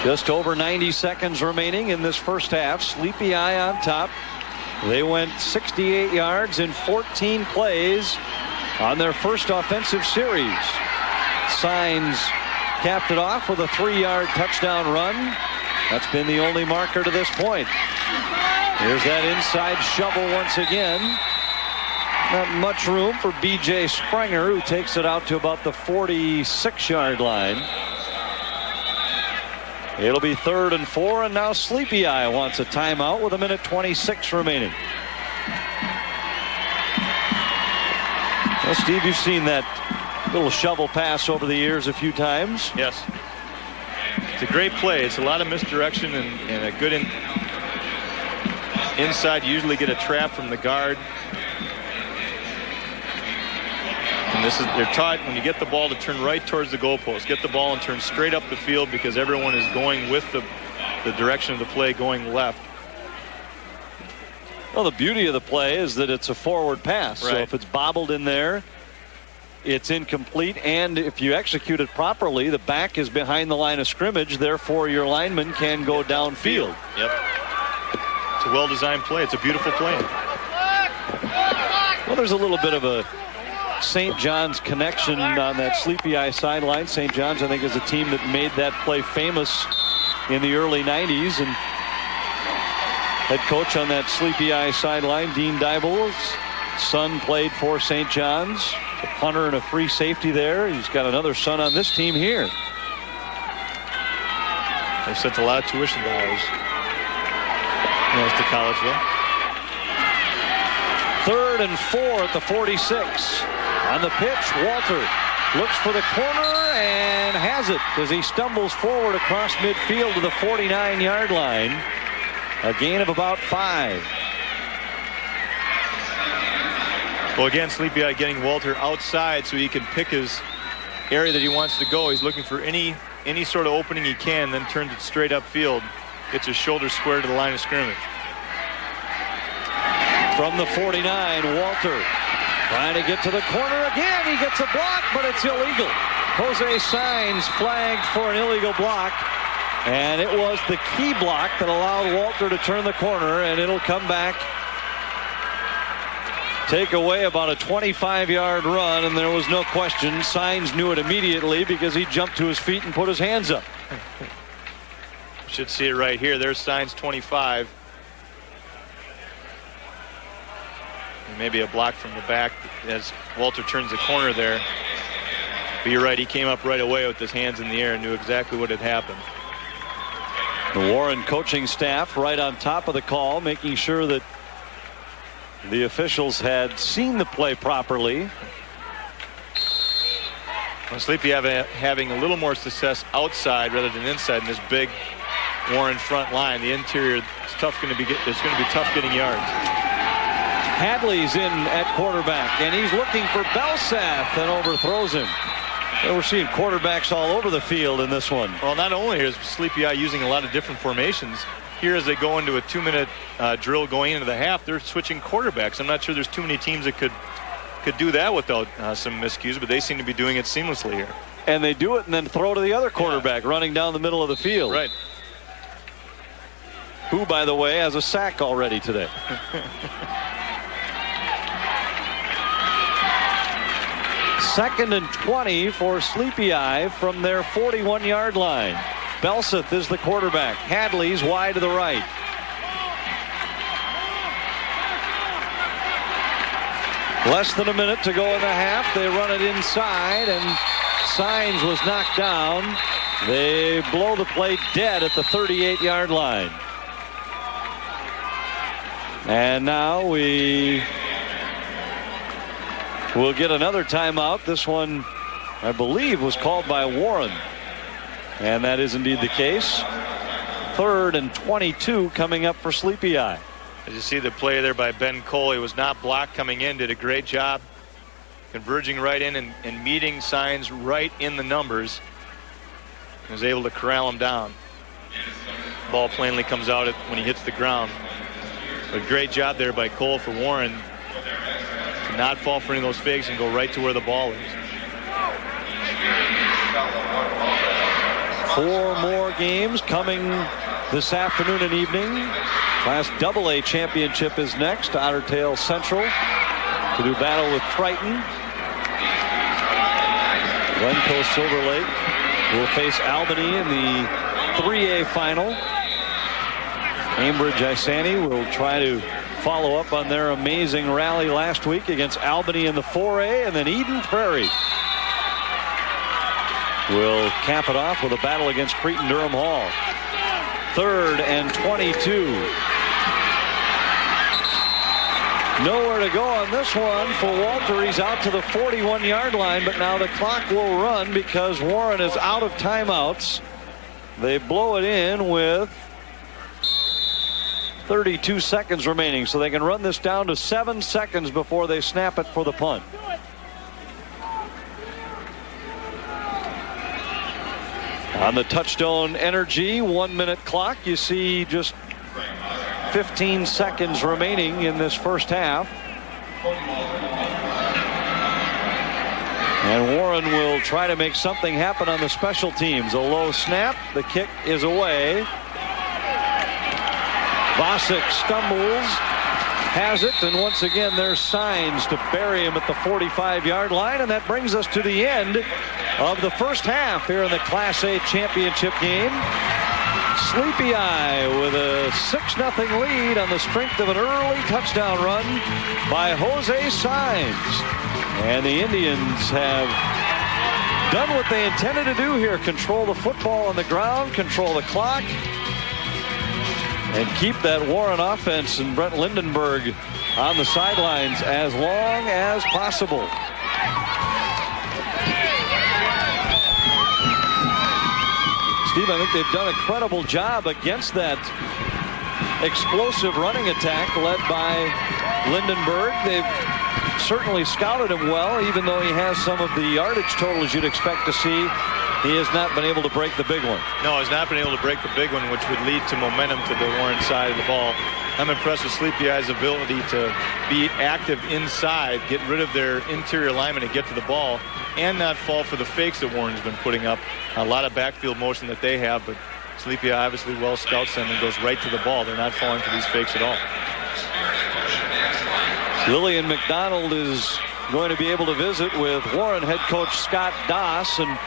Just over 90 seconds remaining in this first half. Sleepy Eye on top. They went 68 yards in 14 plays on their first offensive series. Signs capped it off with a 3-yard touchdown run. That's been the only marker to this point. Here's that inside shovel once again. Not much room for B.J. Springer, who takes it out to about the 46-yard line. It'll be 3rd and 4, and now Sleepy Eye wants a timeout with 1:26 remaining. Well, Steve, you've seen that little shovel pass over the years a few times. Yes. It's a great play. It's a lot of misdirection and a good inside. You usually get a trap from the guard. And they're taught when you get the ball to turn right towards the goalpost. Get the ball and turn straight up the field because everyone is going with the direction of the play going left. Well, the beauty of the play is that it's a forward pass. Right. So if it's bobbled in there, it's incomplete. And if you execute it properly, the back is behind the line of scrimmage. Therefore, your lineman can go downfield. Yep. It's a well-designed play. It's a beautiful play. Well, there's a little bit of a St. John's connection on that Sleepy Eye sideline. St. John's, I think, is a team that made that play famous in the early 90s. And head coach on that Sleepy Eye sideline, Dean Dybel's son, played for St. John's. A punter and a free safety there. He's got another son on this team here. They've sent a lot of tuition dollars to Collegeville. 3rd and 4 at the 46. On the pitch, Walter looks for the corner and has it as he stumbles forward across midfield to the 49-yard line. A gain of about 5. Well, again, Sleepy Eye getting Walter outside so he can pick his area that he wants to go. He's looking for any sort of opening he can, then turns it straight upfield. Gets his shoulder square to the line of scrimmage. From the 49, Walter Trying to get to the corner again. He gets a block, but it's illegal. Jose Saenz flagged for an illegal block. And it was the key block that allowed Walter to turn the corner, and it'll come back. Take away about a 25-yard run, and there was no question. Saenz knew it immediately because he jumped to his feet and put his hands up. Should see it right here. There's Saenz 25. And maybe a block from the back as Walter turns the corner there. But you're right, he came up right away with his hands in the air and knew exactly what had happened. The Warren coaching staff right on top of the call, making sure that the officials had seen the play properly. Well, Sleepy having a little more success outside rather than inside in this big Warren front line. The interior is tough. It's going to be tough getting yards. Hadley's in at quarterback, and he's looking for Belsath and overthrows him. And we're seeing quarterbacks all over the field in this one. Well, not only is Sleepy Eye using a lot of different formations, here as they go into a 2-minute drill going into the half, they're switching quarterbacks. I'm not sure there's too many teams that could do that without some miscues, but they seem to be doing it seamlessly here. And they do it and then throw to the other quarterback running down the middle of the field. Right. Who, by the way, has a sack already today. Second and 20 for Sleepy Eye from their 41-yard line. Belsath is the quarterback. Hadley's wide to the right. Less than a minute to go in the half. They run it inside, and Saenz was knocked down. They blow the play dead at the 38-yard line. And now we will get another timeout. This one, I believe, was called by Warren. And that is indeed the case. 3rd and 22 coming up for Sleepy Eye. As you see the play there by Ben Cole, he was not blocked coming in, did a great job converging right in and meeting Saenz right in the numbers. He was able to corral him down. Ball plainly comes out when he hits the ground. But great job there by Cole for Warren to not fall for any of those fakes and go right to where the ball is. 4 more games coming this afternoon and evening. Class AA championship is next. Otter Tail Central to do battle with Triton. Glencoe Silver Lake will face Albany in the 3A final. Cambridge Isani will try to follow up on their amazing rally last week against Albany in the 4A, and then Eden Prairie will cap it off with a battle against Cretin-Durham Hall. 3rd and 22. Nowhere to go on this one for Walter. He's out to the 41-yard line, but now the clock will run because Warren is out of timeouts. They blow it in with 32 seconds remaining, so they can run this down to 7 seconds before they snap it for the punt. On the Touchstone Energy 1-minute clock, you see just 15 seconds remaining in this first half. And Warren will try to make something happen on the special teams. A low snap. The kick is away. Vosick stumbles, has it, and once again there's Saenz to bury him at the 45-yard line, and that brings us to the end of the first half here in the Class A championship game. Sleepy Eye with a 6-0 lead on the strength of an early touchdown run by Jose Saenz. And the Indians have done what they intended to do here: control the football on the ground, control the clock, and keep that Warren offense and Brent Lindenberg on the sidelines as long as possible. Steve, I think they've done a credible job against that explosive running attack led by Lindenberg. They've certainly scouted him well, even though he has some of the yardage totals you'd expect to see. He has not been able to break the big one. No, he's not been able to break the big one, which would lead to momentum to the Warren side of the ball. I'm impressed with Sleepy Eye's ability to be active inside, get rid of their interior lineman and get to the ball, and not fall for the fakes that Warren's been putting up. A lot of backfield motion that they have, but Sleepy Eye obviously well scouts them and goes right to the ball. They're not falling for these fakes at all. Lillian McDonald is going to be able to visit with Warren head coach Scott Doss, and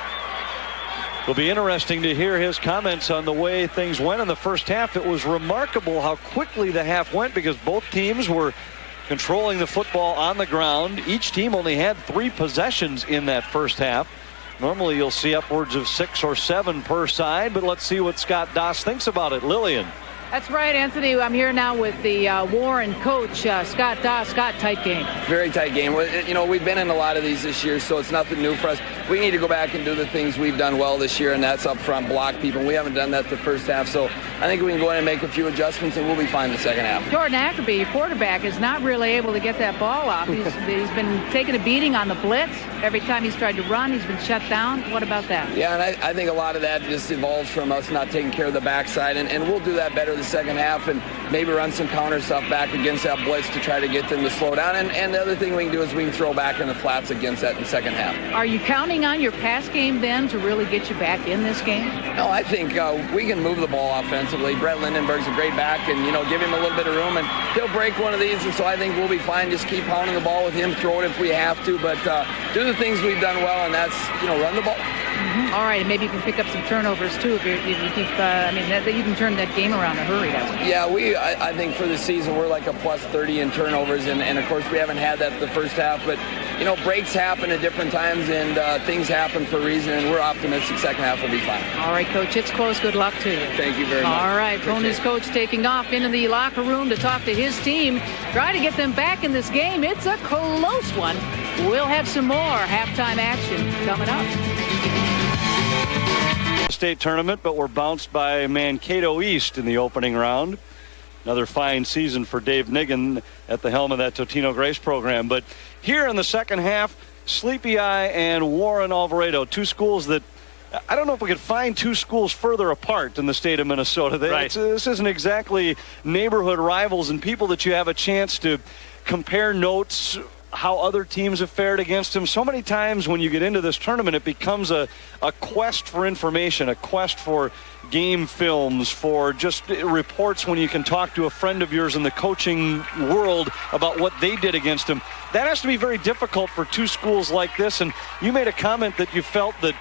it'll be interesting to hear his comments on the way things went in the first half. It was remarkable how quickly the half went because both teams were controlling the football on the ground. Each team only had 3 possessions in that first half. Normally you'll see upwards of 6 or 7 per side, but let's see what Scott Doss thinks about it. Lillian. That's right, Anthony. I'm here now with the Warren coach, Scott Doss. Scott, tight game. Very tight game. You know, we've been in a lot of these this year, so it's nothing new for us. We need to go back and do the things we've done well this year, and that's up front, block people. We haven't done that the first half, so I think we can go in and make a few adjustments, and we'll be fine the second half. Jordan Ackerby, your quarterback, is not really able to get that ball off. He's been taking a beating on the blitz. Every time he's tried to run, he's been shut down. What about that? Yeah, and I think a lot of that just evolves from us not taking care of the backside, and we'll do that better the second half and maybe run some counter stuff back against that blitz to try to get them to slow down. And the other thing we can do is we can throw back in the flats against that in the second half. Are you counting on your pass game then to really get you back in this game? No, I think we can move the ball offensively. Brett Lindenberg's a great back, and, you know, give him a little bit of room, and he'll break one of these, and so I think we'll be fine. Just keep pounding the ball with him, throw it if we have to, but do the things we've done well, and that's, you know, run the ball. All right, and maybe you can pick up some turnovers too if you keep. I mean, you can turn that game around in a hurry. Yeah, I think for the season we're like a plus 30 in turnovers, and of course we haven't had that the first half, but you know, breaks happen at different times, and things happen for a reason, and we're optimistic second half will be fine. All right, Coach, it's close. Good luck to you. Thank you very much. All right, Ponies coach taking off into the locker room to talk to his team, try to get them back in this game. It's a close one. We'll have some more halftime action coming up. State tournament, but we're bounced by Mankato East in the opening round. Another fine season for Dave Niggin at the helm of that Totino Grace program. But here in the second half, Sleepy Eye and Warren-Alvarado, 2 schools that I don't know if we could find 2 schools further apart in the state of Minnesota. Right. This isn't exactly neighborhood rivals and people that you have a chance to compare notes, how other teams have fared against them. So many times when you get into this tournament, it becomes a quest for information, a quest for game films, for just reports when you can talk to a friend of yours in the coaching world about what they did against them. That has to be very difficult for 2 schools like this. And you made a comment that you felt that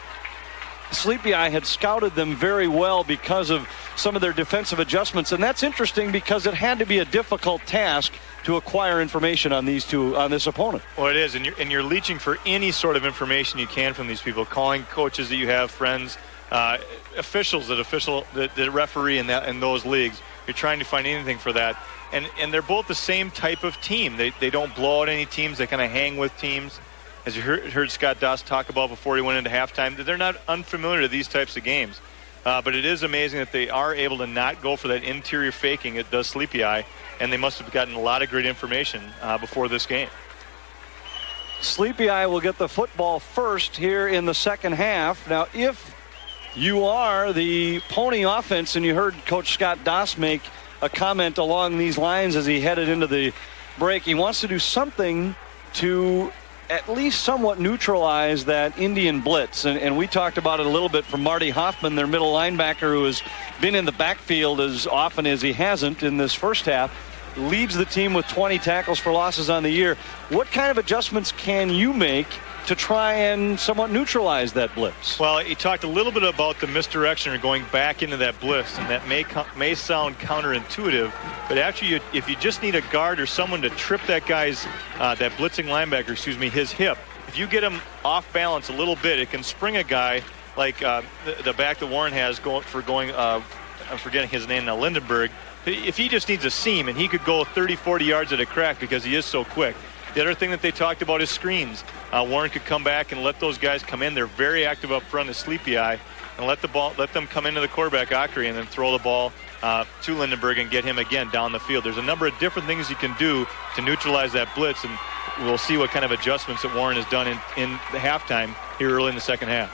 Sleepy Eye had scouted them very well because of some of their defensive adjustments. And that's interesting because it had to be a difficult task to acquire information on these 2, on this opponent. Well, it is, and you're leeching for any sort of information you can from these people, calling coaches that you have, friends, officials that referee in those leagues. You're trying to find anything for that, and they're both the same type of team. They don't blow out any teams. They kind of hang with teams. As you heard Scott Doss talk about before he went into halftime, that they're not unfamiliar to these types of games. But it is amazing that they are able to not go for that interior faking. It does Sleepy Eye, and they must have gotten a lot of great information before this game. Sleepy Eye will get the football first here in the second half. Now, if you are the Pony offense, and you heard Coach Scott Doss make a comment along these lines as he headed into the break, he wants to do something to at least somewhat neutralize that Indian blitz. And we talked about it a little bit from Marty Hoffman, their middle linebacker, who has been in the backfield as often as he hasn't in this first half, leads the team with 20 tackles for losses on the year. What kind of adjustments can you make to try and somewhat neutralize that blitz? Well, he talked a little bit about the misdirection or going back into that blitz, and that may sound counterintuitive, but actually if you just need a guard or someone to trip that guy's that blitzing linebacker, his hip, if you get him off balance a little bit, it can spring a guy like the back that Warren has going I'm forgetting his name now, Lindenberg. If he just needs a seam, and he could go 30-40 yards at a crack because he is so quick. The other thing that they talked about is screens. Warren could come back and let those guys come in. They're very active up front as Sleepy Eye, and let them come into the quarterback, Ackery, and then throw the ball to Lindenberg and get him again down the field. There's a number of different things you can do to neutralize that blitz, and we'll see what kind of adjustments that Warren has done in the halftime here early in the second half.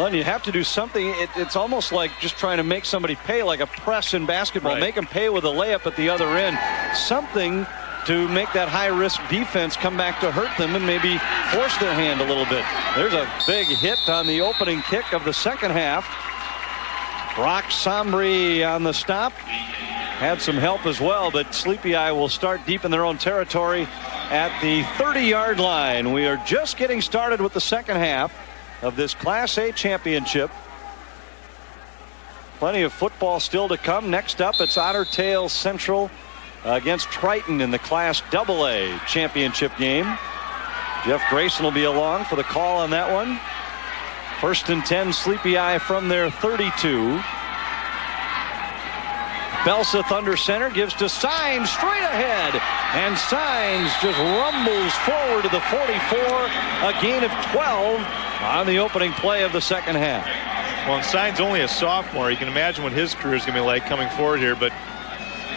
Well, and you have to do something. It's almost like just trying to make somebody pay, like a press in basketball. Right. Make them pay with a layup at the other end. Something to make that high-risk defense come back to hurt them and maybe force their hand a little bit. There's a big hit on the opening kick of the second half. Brock Sombry on the stop. Had some help as well, but Sleepy Eye will start deep in their own territory at the 30-yard line. We are just getting started with the second half of this Class A championship. Plenty of football still to come. Next up, it's Otter Tail Central against Triton in the Class AA championship game. Jeff Grayson will be along for the call on that one. 1st and 10, Sleepy Eye from their 32. Belseth under center, gives to Signs straight ahead, and Signs just rumbles forward to the 44, a gain of 12 on the opening play of the second half. Well, and Signs only a sophomore. You can imagine what his career is going to be like coming forward here. But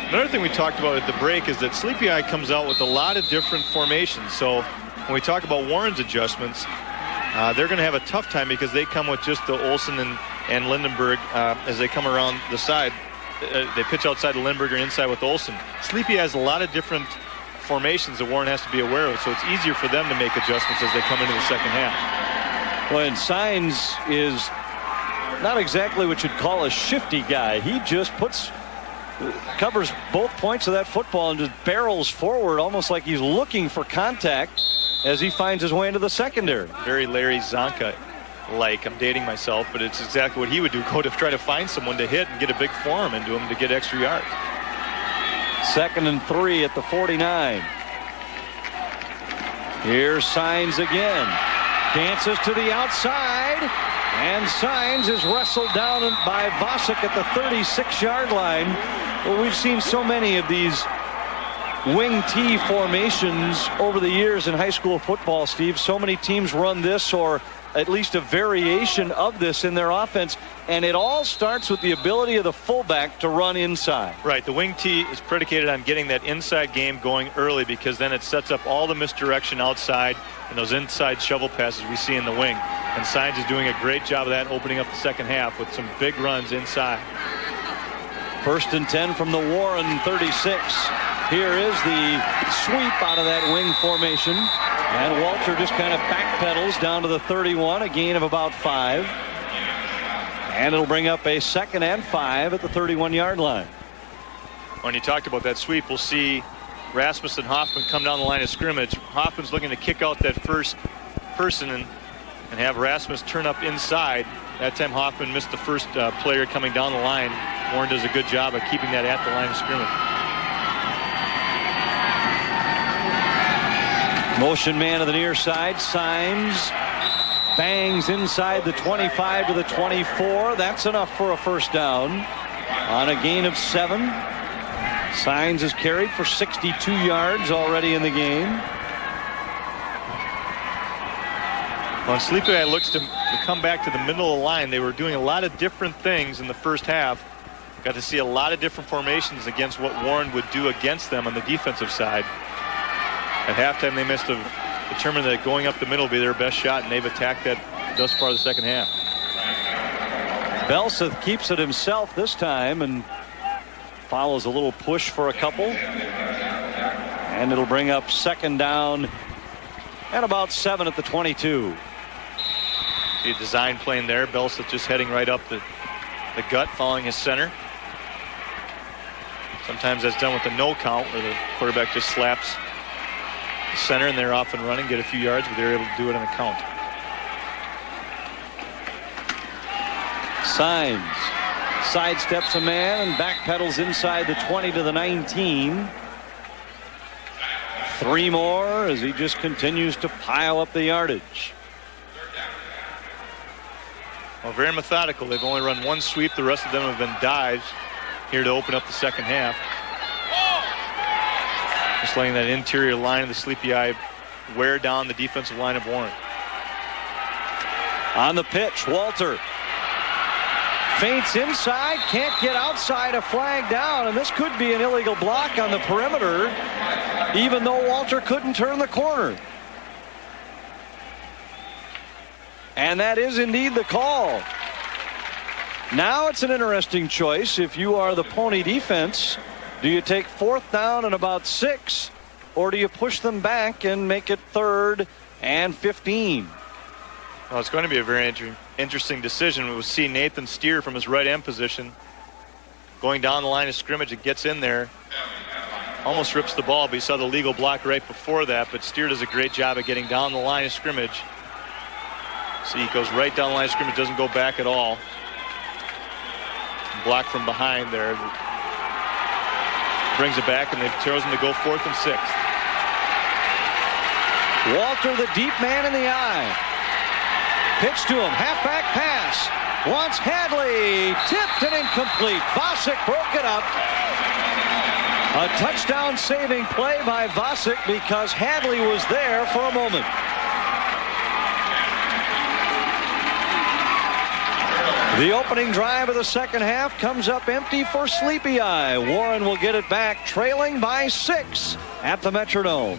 another thing we talked about at the break is that Sleepy Eye comes out with a lot of different formations. So when we talk about Warren's adjustments, they're going to have a tough time because they come with just the Olsen and Lindenberg as they come around the side. They pitch outside the Lindenberg or inside with Olsen. Sleepy has a lot of different formations that Warren has to be aware of, so it's easier for them to make adjustments as they come into the second half. Well, and Signs is not exactly what you'd call a shifty guy. He just covers both points of that football and just barrels forward almost like he's looking for contact as he finds his way into the secondary. Very Larry Zonka like. I'm dating myself, but it's exactly what he would do. Go to try to find someone to hit and get a big form into him to get extra yards. 2nd and 3 at the 49. Here's Signs again. Dances to the outside, and Signs is wrestled down by Vosick at the 36-yard line. Well, we've seen so many of these wing T formations over the years in high school football, Steve. So many teams run this or at least a variation of this in their offense, and it all starts with the ability of the fullback to run inside. Right. The wing T is predicated on getting that inside game going early, because then it sets up all the misdirection outside and those inside shovel passes we see in the wing. And Signs is doing a great job of that, opening up the second half with some big runs inside. 1st and 10 from the Warren 36. Here is the sweep out of that wing formation. And Walter just kind of backpedals down to the 31, a gain of about 5. And it'll bring up a 2nd and 5 at the 31-yard line. When you talked about that sweep, we'll see Rasmus and Hoffman come down the line of scrimmage. Hoffman's looking to kick out that first person and have Rasmus turn up inside. That time Hoffman missed the first player coming down the line. Warren does a good job of keeping that at the line of scrimmage. Motion man to the near side. Signs bangs inside the 25 to the 24. That's enough for a first down on a gain of 7. Signs is carried for 62 yards already in the game. Well, Sleepy Eye looks to come back to the middle of the line. They were doing a lot of different things in the first half. Got to see a lot of different formations against what Warren would do against them on the defensive side. At halftime, they must have determined that going up the middle would be their best shot, and they've attacked that thus far the second half. Belseth keeps it himself this time and follows a little push for a couple. And it'll bring up 2nd down and about 7 at the 22. See a design playing there. Belseth just heading right up the gut, following his center. Sometimes that's done with a no count, where the quarterback just slaps the center and they're off and running, get a few yards, but they're able to do it on a count. Signs sidesteps a man and backpedals inside the 20 to the 19. 3 more as he just continues to pile up the yardage. Well, very methodical. They've only run one sweep. The rest of them have been dives here to open up the second half. Just letting that interior line of the Sleepy Eye wear down the defensive line of Warren. On the pitch, Walter feints inside, can't get outside, a flag down, and this could be an illegal block on the perimeter, even though Walter couldn't turn the corner. And that is indeed the call. Now it's an interesting choice. If you are the Pony defense, do you take 4th down and about 6, or do you push them back and make it 3rd and 15? Well, it's going to be a very interesting decision. We'll see Nathan steer from his right end position, going down the line of scrimmage. It gets in there, almost rips the ball, but you saw the legal block right before that. But Steer does a great job of getting down the line of scrimmage. See, he goes right down the line of scrimmage, doesn't go back at all. Block from behind there. Brings it back, and they've chosen to go 4th and 6. Walter, the deep man in the eye. Pitch to him, halfback pass. Wants Hadley, tipped and incomplete. Vosick broke it up. A touchdown saving play by Vosick because Hadley was there for a moment. The opening drive of the second half comes up empty for Sleepy Eye. Warren will get it back, trailing by 6 at the Metrodome.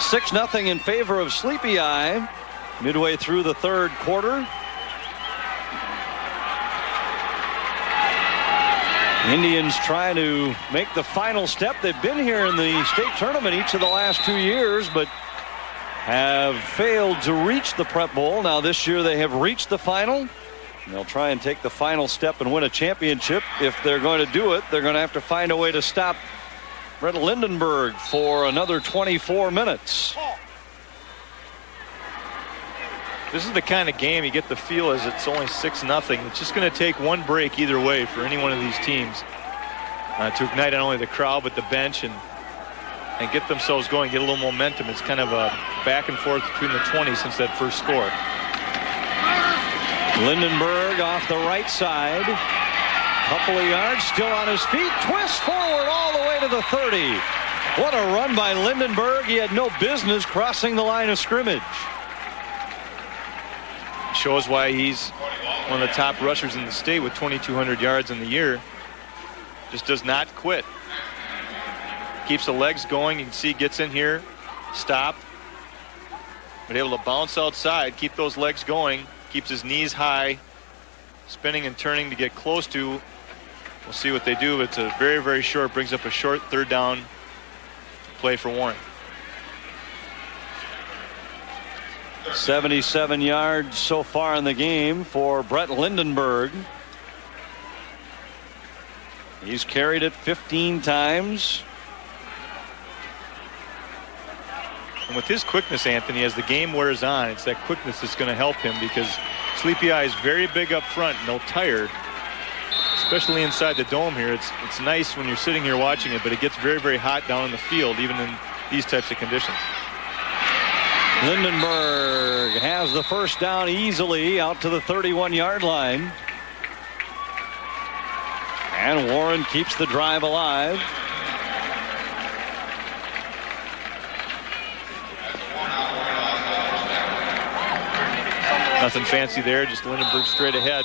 Six nothing in favor of Sleepy Eye midway through the 3rd quarter. Indians trying to make the final step. They've been here in the state tournament each of the last 2 years, but have failed to reach the Prep Bowl. Now this year they have reached the final. They'll try and take the final step and win a championship. If they're going to do it, they're going to have to find a way to stop Brett Lindenberg for another 24 minutes. This is the kind of game you get the feel as it's only 6-0. It's just going to take one break either way for any one of these teams to ignite not only the crowd but the bench and get themselves going, get a little momentum. It's kind of a back and forth between the 20s since that first score. Lindenberg off the right side. Couple of yards, still on his feet. Twist forward all the way to the 30. What a run by Lindenberg. He had no business crossing the line of scrimmage. Shows why he's one of the top rushers in the state with 2,200 yards in the year. Just does not quit. Keeps the legs going. You can see gets in here, stop, but able to bounce outside, keep those legs going, keeps his knees high, spinning and turning to get close to. We'll see what they do. It's a very, very short, brings up a short 3rd down play for Warren. 77 yards so far in the game for Brett Lindenberg. He's carried it 15 times. And with his quickness, Anthony, as the game wears on, it's that quickness that's going to help him because Sleepy Eye is very big up front and they'll tire, especially inside the dome here. It's nice when you're sitting here watching it, but it gets very, very hot down in the field, even in these types of conditions. Lindenberg has the first down easily out to the 31-yard line. And Warren keeps the drive alive. Nothing fancy there, just Lindenberg straight ahead.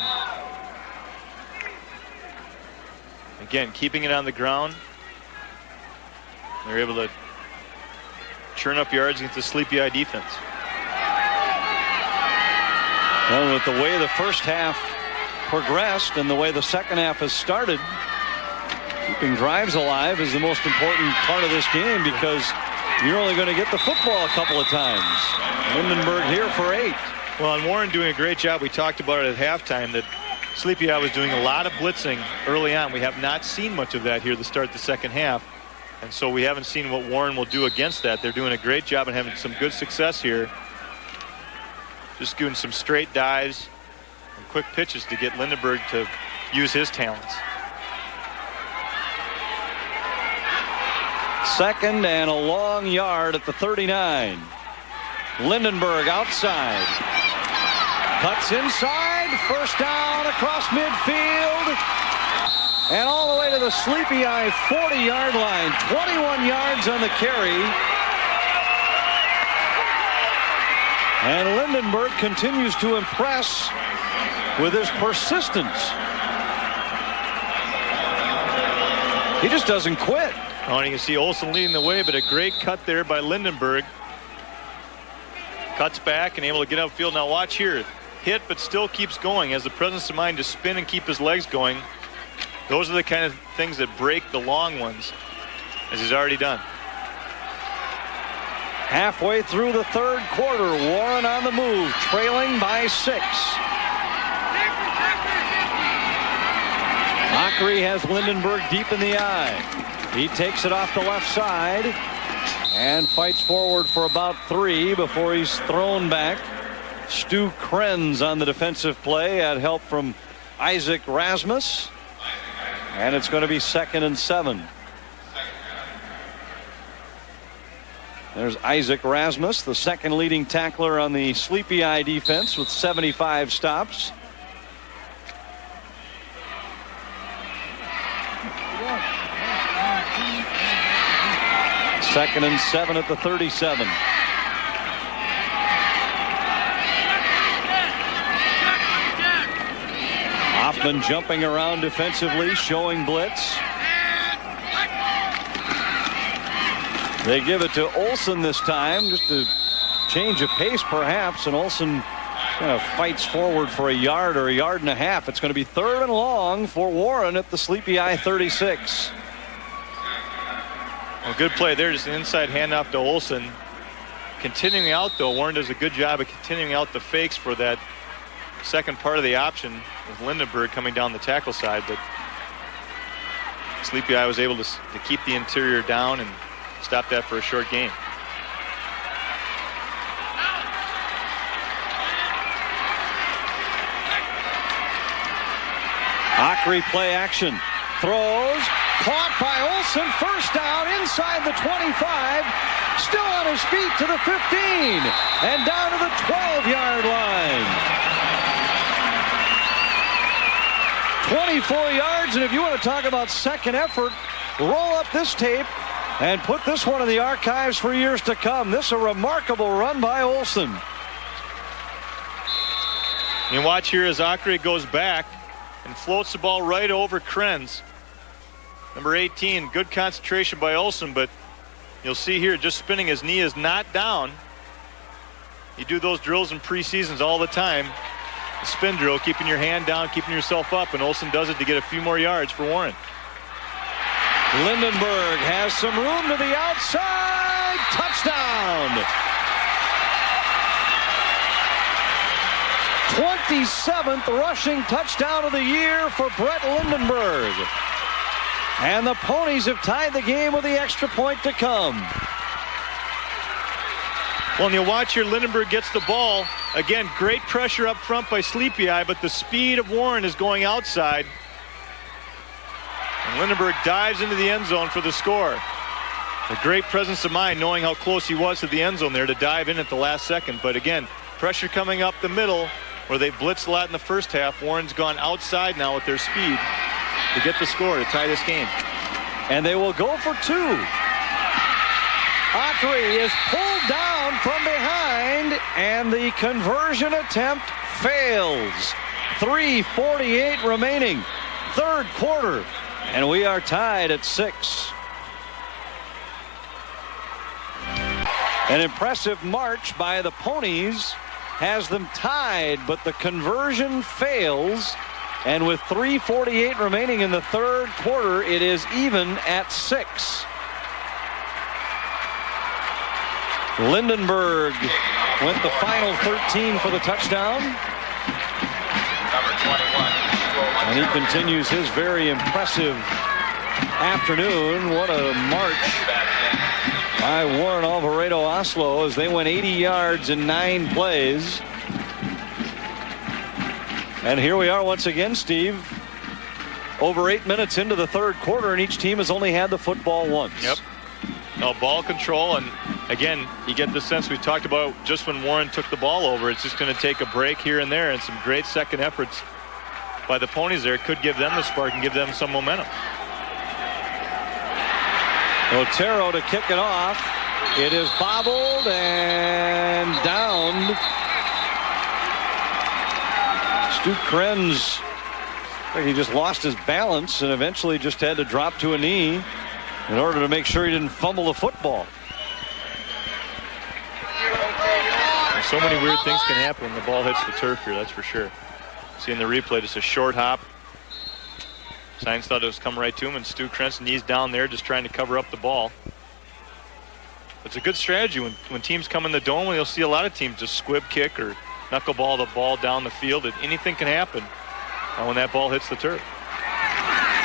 Again, keeping it on the ground. They're able to churn up yards against the Sleepy Eye defense. Well, with the way the first half progressed and the way the second half has started, keeping drives alive is the most important part of this game because you're only going to get the football a couple of times. Lindenberg here for 8. Well, and Warren doing a great job. We talked about it at halftime that Sleepy Eye was doing a lot of blitzing early on. We have not seen much of that here to start the second half. And so we haven't seen what Warren will do against that. They're doing a great job and having some good success here. Just doing some straight dives and quick pitches to get Lindenberg to use his talents. 2nd and a long yard at the 39. Lindenberg outside. Cuts inside. First down across midfield. And all the way to the Sleepy Eye 40-yard line. 21 yards on the carry. And Lindenberg continues to impress with his persistence. He just doesn't quit. Oh, and you can see Olsen leading the way, but a great cut there by Lindenberg. Cuts back and able to get upfield. Now watch here. Hit, but still keeps going. Has the presence of mind to spin and keep his legs going. Those are the kind of things that break the long ones, as he's already done. Halfway through the third quarter, Warren on the move, trailing by 6. Ockery has Lindenberg deep in the eye. He takes it off the left side and fights forward for about 3 before he's thrown back. Stu Krenz on the defensive play at help from Isaac Rasmus. And it's going to be 2nd and 7. There's Isaac Rasmus, the second leading tackler on the Sleepy Eye defense with 75 stops. Second and 7 at the 37. Hoffman jumping around defensively, showing blitz. They give it to Olsen this time, just to change of pace perhaps, and Olsen kind of fights forward for a yard or a yard and a half. It's going to be 3rd and long for Warren at the Sleepy Eye 36. Well, good play there, just an inside handoff to Olsen. Continuing out though, Warren does a good job of continuing out the fakes for that second part of the option with Lindenberg coming down the tackle side, but Sleepy Eye was able to keep the interior down and stop that for a short gain. Ockery play action. Throws. Caught by Olsen. First down inside the 25. Still on his feet to the 15. And down to the 12-yard line. 24 yards. And if you want to talk about second effort, roll up this tape and put this one in the archives for years to come. This is a remarkable run by Olsen. And watch here as Ockery goes back and floats the ball right over Krenz. Number 18, good concentration by Olsen, but you'll see here just spinning, his knee is not down. You do those drills in preseasons all the time. The spin drill, keeping your hand down, keeping yourself up, and Olsen does it to get a few more yards for Warren. Lindenberg has some room to the outside. Touchdown. 27th rushing touchdown of the year for Brett Lindenberg. And the Ponies have tied the game with the extra point to come. Well, and you watch here, Lindenberg gets the ball. Again, great pressure up front by Sleepy Eye, but the speed of Warren is going outside. And Lindenberg dives into the end zone for the score. A great presence of mind, knowing how close he was to the end zone there to dive in at the last second. But again, pressure coming up the middle where they blitzed a lot in the first half. Warren's gone outside now with their speed to get the score to tie this game. And they will go for 2. Ockery is pulled down from behind, and the conversion attempt fails. 3:48 remaining. Third quarter, and we are tied at 6. An impressive march by the Ponies has them tied, but the conversion fails. And with 3:48 remaining in the third quarter, it is even at 6. Lindenberg went the final 13 for the touchdown. And he continues his very impressive afternoon. What a march by Warren-Alvarado-Oslo as they went 80 yards in 9 plays. And here we are once again, Steve, over 8 minutes into the third quarter, and each team has only had the football once. Yep. No ball control, and again, you get the sense we talked about just when Warren took the ball over. It's just going to take a break here and there, and some great second efforts by the Ponies there could give them the spark and give them some momentum. Otero to kick it off. It is bobbled and downed. Stu Krenz, he just lost his balance and eventually just had to drop to a knee in order to make sure he didn't fumble the football. So many weird things can happen when the ball hits the turf here, that's for sure. Seeing the replay, just a short hop. Signs thought it was coming right to him, and Stu Krenz knees down there just trying to cover up the ball. It's a good strategy when teams come in the dome, and you'll see a lot of teams just squib kick or knuckleball the ball down the field. Anything can happen when that ball hits the turf.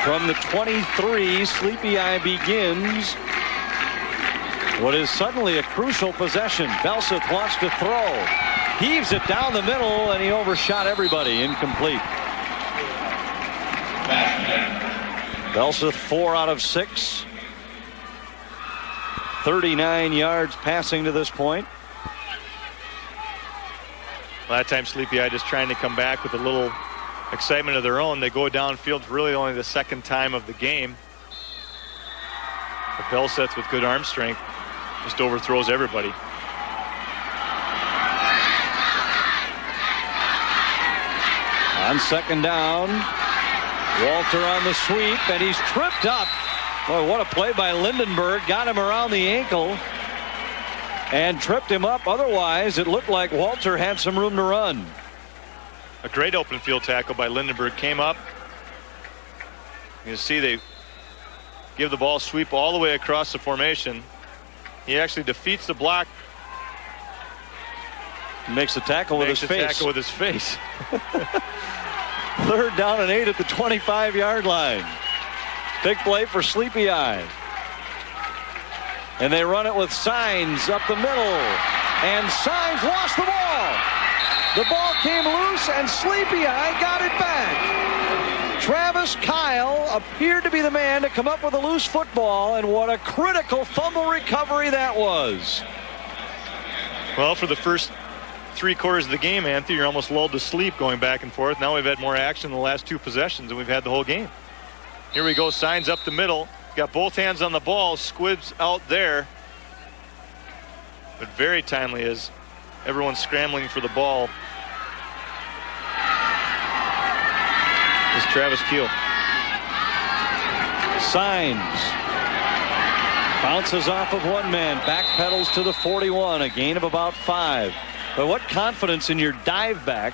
From the 23, Sleepy Eye begins what is suddenly a crucial possession. Belseth wants to throw. Heaves it down the middle, and he overshot everybody. Incomplete. Belseth 4 out of 6. 39 yards passing to this point. Well, that time Sleepy Eye just trying to come back with a little excitement of their own. They go downfield really only the second time of the game. But Belseth with good arm strength just overthrows everybody. On second down, Walter on the sweep, and he's tripped up. Boy, what a play by Lindenberg. Got him around the ankle and tripped him up. Otherwise, it looked like Walter had some room to run. A great open field tackle by Lindenberg. Came up. You see they give the ball sweep all the way across the formation. He actually defeats the block. Makes the tackle with his face. Tackle with his face. 3rd down and 8 at the 25-yard line. Big play for Sleepy Eye. And they run it with Signs up the middle. And Signs lost the ball. The ball came loose, and Sleepy Eye got it back. Travis Kyle appeared to be the man to come up with a loose football, and what a critical fumble recovery that was. Well, for the first 3 quarters of the game, Anthony, you're almost lulled to sleep going back and forth. Now we've had more action in the last 2 possessions than we've had the whole game. Here we go. Signs up the middle. Got both hands on the ball. Squibs out there. But very timely as everyone's scrambling for the ball. Is Travis Keel. Signs. Bounces off of one man. Backpedals to the 41. A gain of about 5. But what confidence in your dive back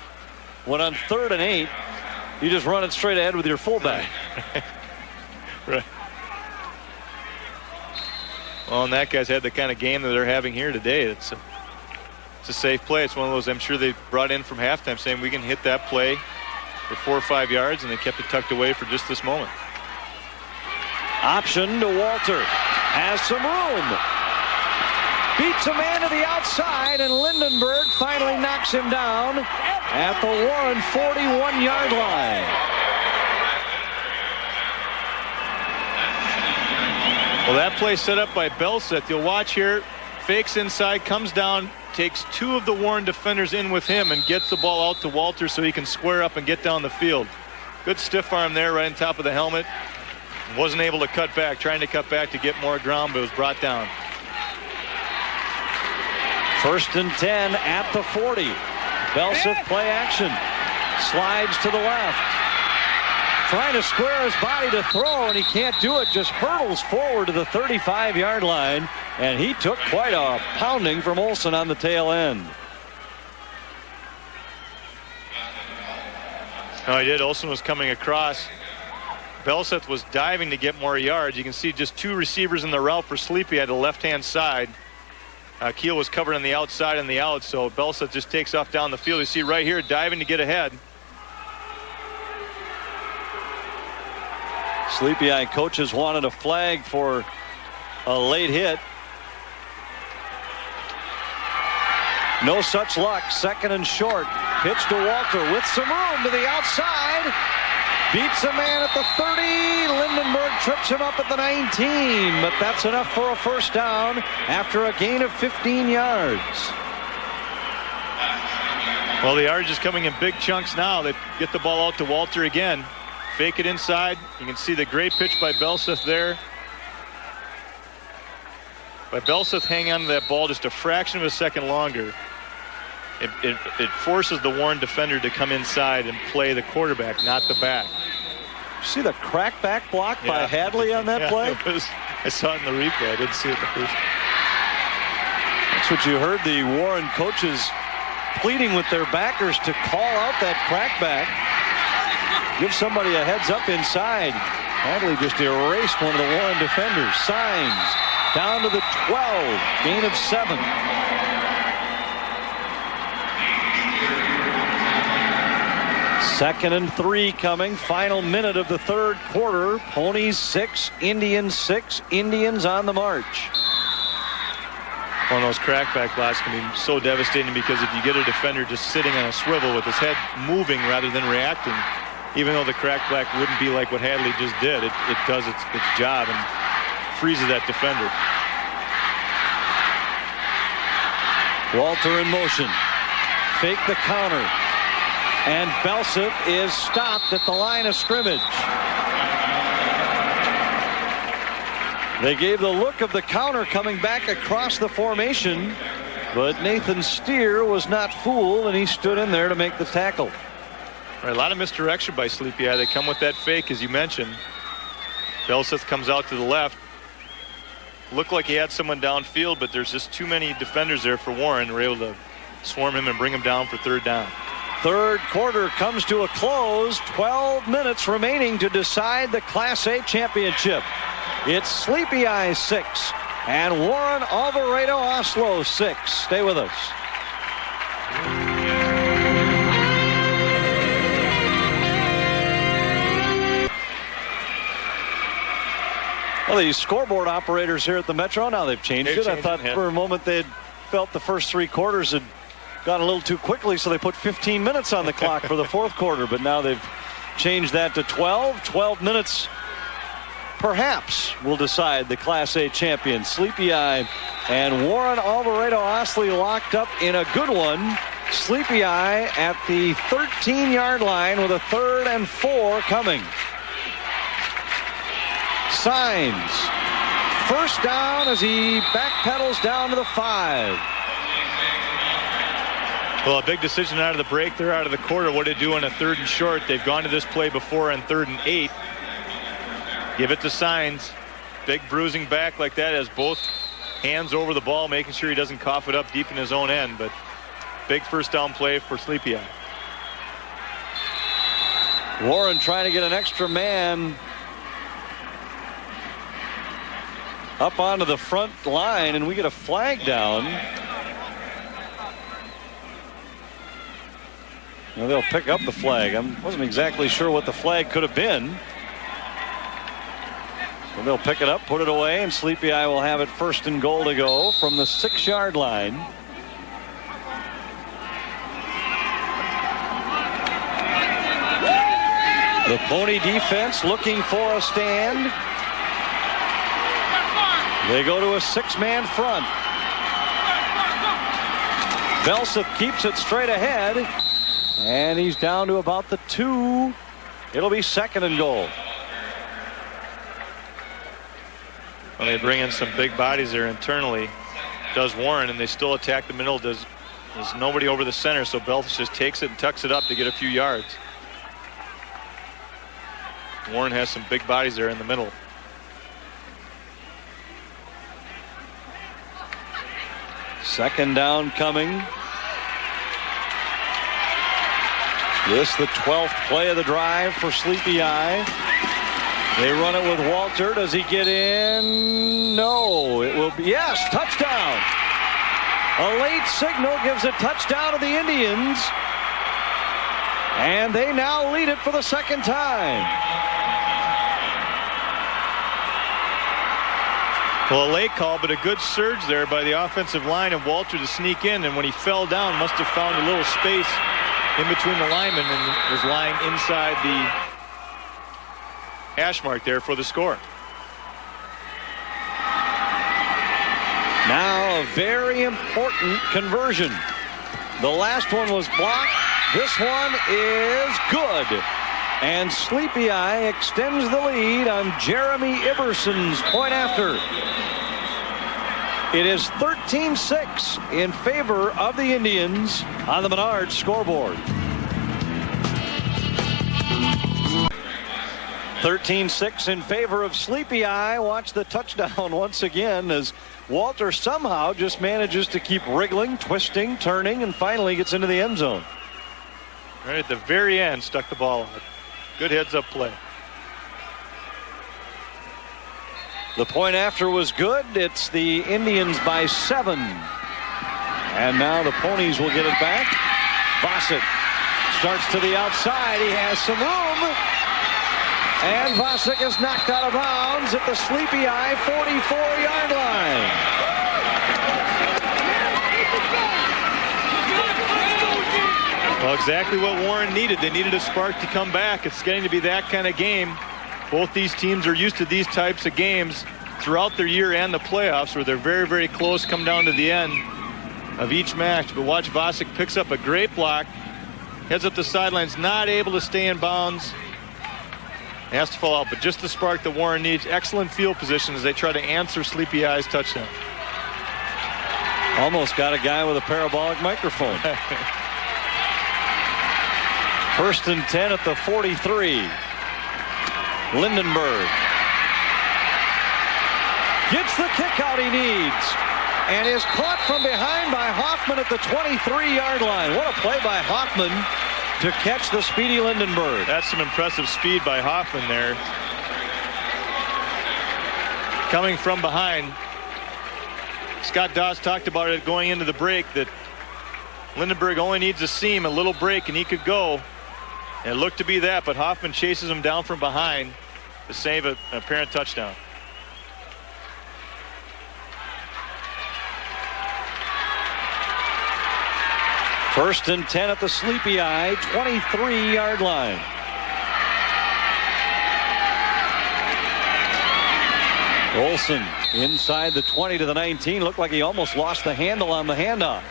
when on 3rd and 8 you just run it straight ahead with your fullback. Right. Well, and that guy's had the kind of game that they're having here today. It's a safe play. It's one of those I'm sure they brought in from halftime saying we can hit that play for 4 or 5 yards, and they kept it tucked away for just this moment. Option to Walter. Has some room. Beats a man to the outside, and Lindenberg finally knocks him down at the Warren 41-yard line. Well, that play set up by Belseth. You'll watch here. Fakes inside, comes down, takes 2 of the Warren defenders in with him, and gets the ball out to Walter so he can square up and get down the field. Good stiff arm there right on top of the helmet. Wasn't able to cut back, trying to cut back to get more ground, but was brought down. 1st and 10 at the 40. Belseth play action. Slides to the left. Trying to square his body to throw, and he can't do it. Just hurdles forward to the 35-yard line, and he took quite a pounding from Olsen on the tail end. No, he did. Olsen was coming across. Belseth was diving to get more yards. You can see just 2 receivers in the route for Sleepy at the left-hand side. Keel was covered on the outside and the out, so Belseth just takes off down the field. You see right here diving to get ahead. Sleepy Eye coaches wanted a flag for a late hit. No such luck. 2nd and short. Pitch to Walter with some room to the outside. Beats a man at the 30. Lindenberg trips him up at the 19, but that's enough for a 1st down after a gain of 15 yards. Well, the yardage is coming in big chunks now. They get the ball out to Walter again. Fake it inside. You can see the great pitch by Belseth there. By Belseth hanging on to that ball just a fraction of a second longer, it forces the Warren defender to come inside and play the quarterback, not the back. See the crackback block by Hadley on that play? I saw it in the replay. I didn't see it the first. That's what you heard the Warren coaches pleading with their backers to call out that crackback. Give somebody a heads up inside. Hadley just erased one of the Warren defenders. Signs down to the 12. Gain of 7. Second and 3 coming. Final minute of the third quarter. Ponies 6, Indians 6. Indians on the march. One of those crackback blocks can be so devastating because if you get a defender just sitting on a swivel with his head moving rather than reacting, even though the crackback wouldn't be like what Hadley just did, it does its job and freezes that defender. Walter in motion. Fake the counter. And Belseth is stopped at the line of scrimmage. They gave the look of the counter coming back across the formation, but Nathan Steer was not fooled, and he stood in there to make the tackle. Right, a lot of misdirection by Sleepy Eye. They come with that fake, as you mentioned. Belseth comes out to the left. Looked like he had someone downfield, but there's just too many defenders there for Warren. We're able to swarm him and bring him down for third down. Third quarter comes to a close. 12 minutes remaining to decide the Class A championship. It's Sleepy Eye 6 and Warren-Alvarado-Oslo 6. Stay with us. Well, the scoreboard operators here at the Metro, now they've changed it. I thought for a moment they'd felt the first 3 quarters had gone a little too quickly, so they put 15 minutes on the clock for the fourth quarter, but now they've changed that to 12. 12 minutes perhaps will decide the Class A champion. Sleepy Eye and Warren-Alvarado-Oslo locked up in a good one. Sleepy Eye at the 13-yard line with a 3rd and 4 coming. Signs. First down as he backpedals down to the 5. Well, a big decision out of the break. They're out of the quarter. What do they do on a 3rd and short? They've gone to this play before on 3rd and 8. Give it to Signs. Big bruising back like that, has both hands over the ball, making sure he doesn't cough it up deep in his own end. But big first down play for Sleepy Eye. Warren trying to get an extra man up onto the front line, and we get a flag down. Well, they'll pick up the flag. I wasn't exactly sure what the flag could have been. So they'll pick it up, put it away, and Sleepy Eye will have it 1st and goal to go from the 6-yard line. The Pony defense looking for a stand. They go to a 6-man front. Belseth keeps it straight ahead. And he's down to about the 2. It'll be 2nd and goal. Well, they bring in some big bodies there internally. Does Warren, and they still attack the middle. There's nobody over the center, so Belseth just takes it and tucks it up to get a few yards. Warren has some big bodies there in the middle. Second down coming. This the 12th play of the drive for Sleepy Eye. They run it with Walter. Does he get in? No. It will be, yes, touchdown. A late signal gives a touchdown to the Indians. And they now lead it for the 2nd time. Well, a late call, but a good surge there by the offensive line and Walter to sneak in. And when he fell down, must have found a little space in between the linemen and was lying inside the hash mark there for the score. Now a very important conversion. The last one was blocked. This one is good. And Sleepy Eye extends the lead on Jeremy Iberson's point after. It is 13-6 in favor of the Indians on the Menards scoreboard. 13-6 in favor of Sleepy Eye. Watch the touchdown once again as Walter somehow just manages to keep wriggling, twisting, turning, and finally gets into the end zone. Right at the very end, stuck the ball out. Good heads-up play. The point after was good. It's the Indians by 7. And now the Ponies will get it back. Vossick starts to the outside. He has some room. And Vossick is knocked out of bounds at the Sleepy Eye 44-yard line. Well, exactly what Warren needed. They needed a spark to come back. It's getting to be that kind of game. Both these teams are used to these types of games throughout their year and the playoffs where they're very, very close, come down to the end of each match. But watch, Vossick picks up a great block, heads up the sidelines, not able to stay in bounds. He has to fall out, but just the spark that Warren needs. Excellent field position as they try to answer Sleepy Eye's touchdown. Almost got a guy with a parabolic microphone. 1st and 10 at the 43. Lindenberg gets the kick out he needs and is caught from behind by Hoffman at the 23-yard line. What a play by Hoffman to catch the speedy Lindenberg. That's some impressive speed by Hoffman there. Coming from behind. Scott Doss talked about it going into the break that Lindenberg only needs a seam, a little break, and he could go. And it looked to be that, but Hoffman chases him down from behind to save an apparent touchdown. First and 10 at the Sleepy Eye 23-yard line. Olsen inside the 20 to the 19. Looked like he almost lost the handle on the handoff.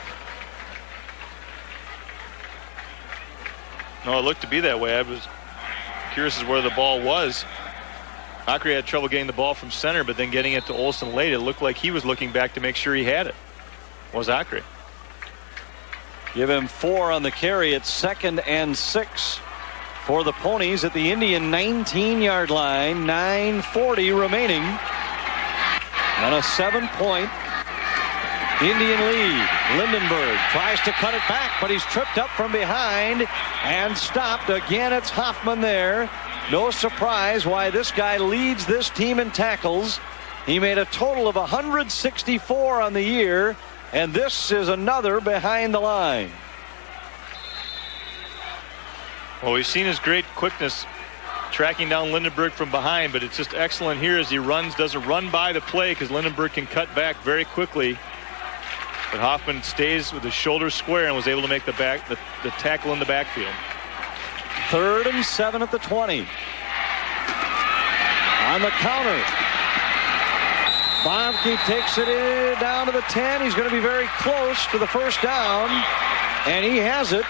No, it looked to be that way. I was curious as where the ball was. Acri had trouble getting the ball from center, but then getting it to Olsen late. It looked like he was looking back to make sure he had it. Was Acri. Give him 4 on the carry. It's 2nd and 6 for the Ponies at the Indian 19-yard line. 9:40 remaining. On a 7-point Indian lead. Lindenberg tries to cut it back, but he's tripped up from behind and stopped. Again, it's Hoffman there. No surprise why this guy leads this team in tackles. He made a total of 164 on the year, and this is another behind the line. Well, we've seen his great quickness tracking down Lindenberg from behind, but it's just excellent here as he runs, doesn't run by the play because Lindenberg can cut back very quickly. But Hoffman stays with his shoulders square and was able to make the tackle in the backfield. 3rd and 7 at the 20. On the counter. Bomke takes it down to the 10. He's going to be very close to the first down. And he has it.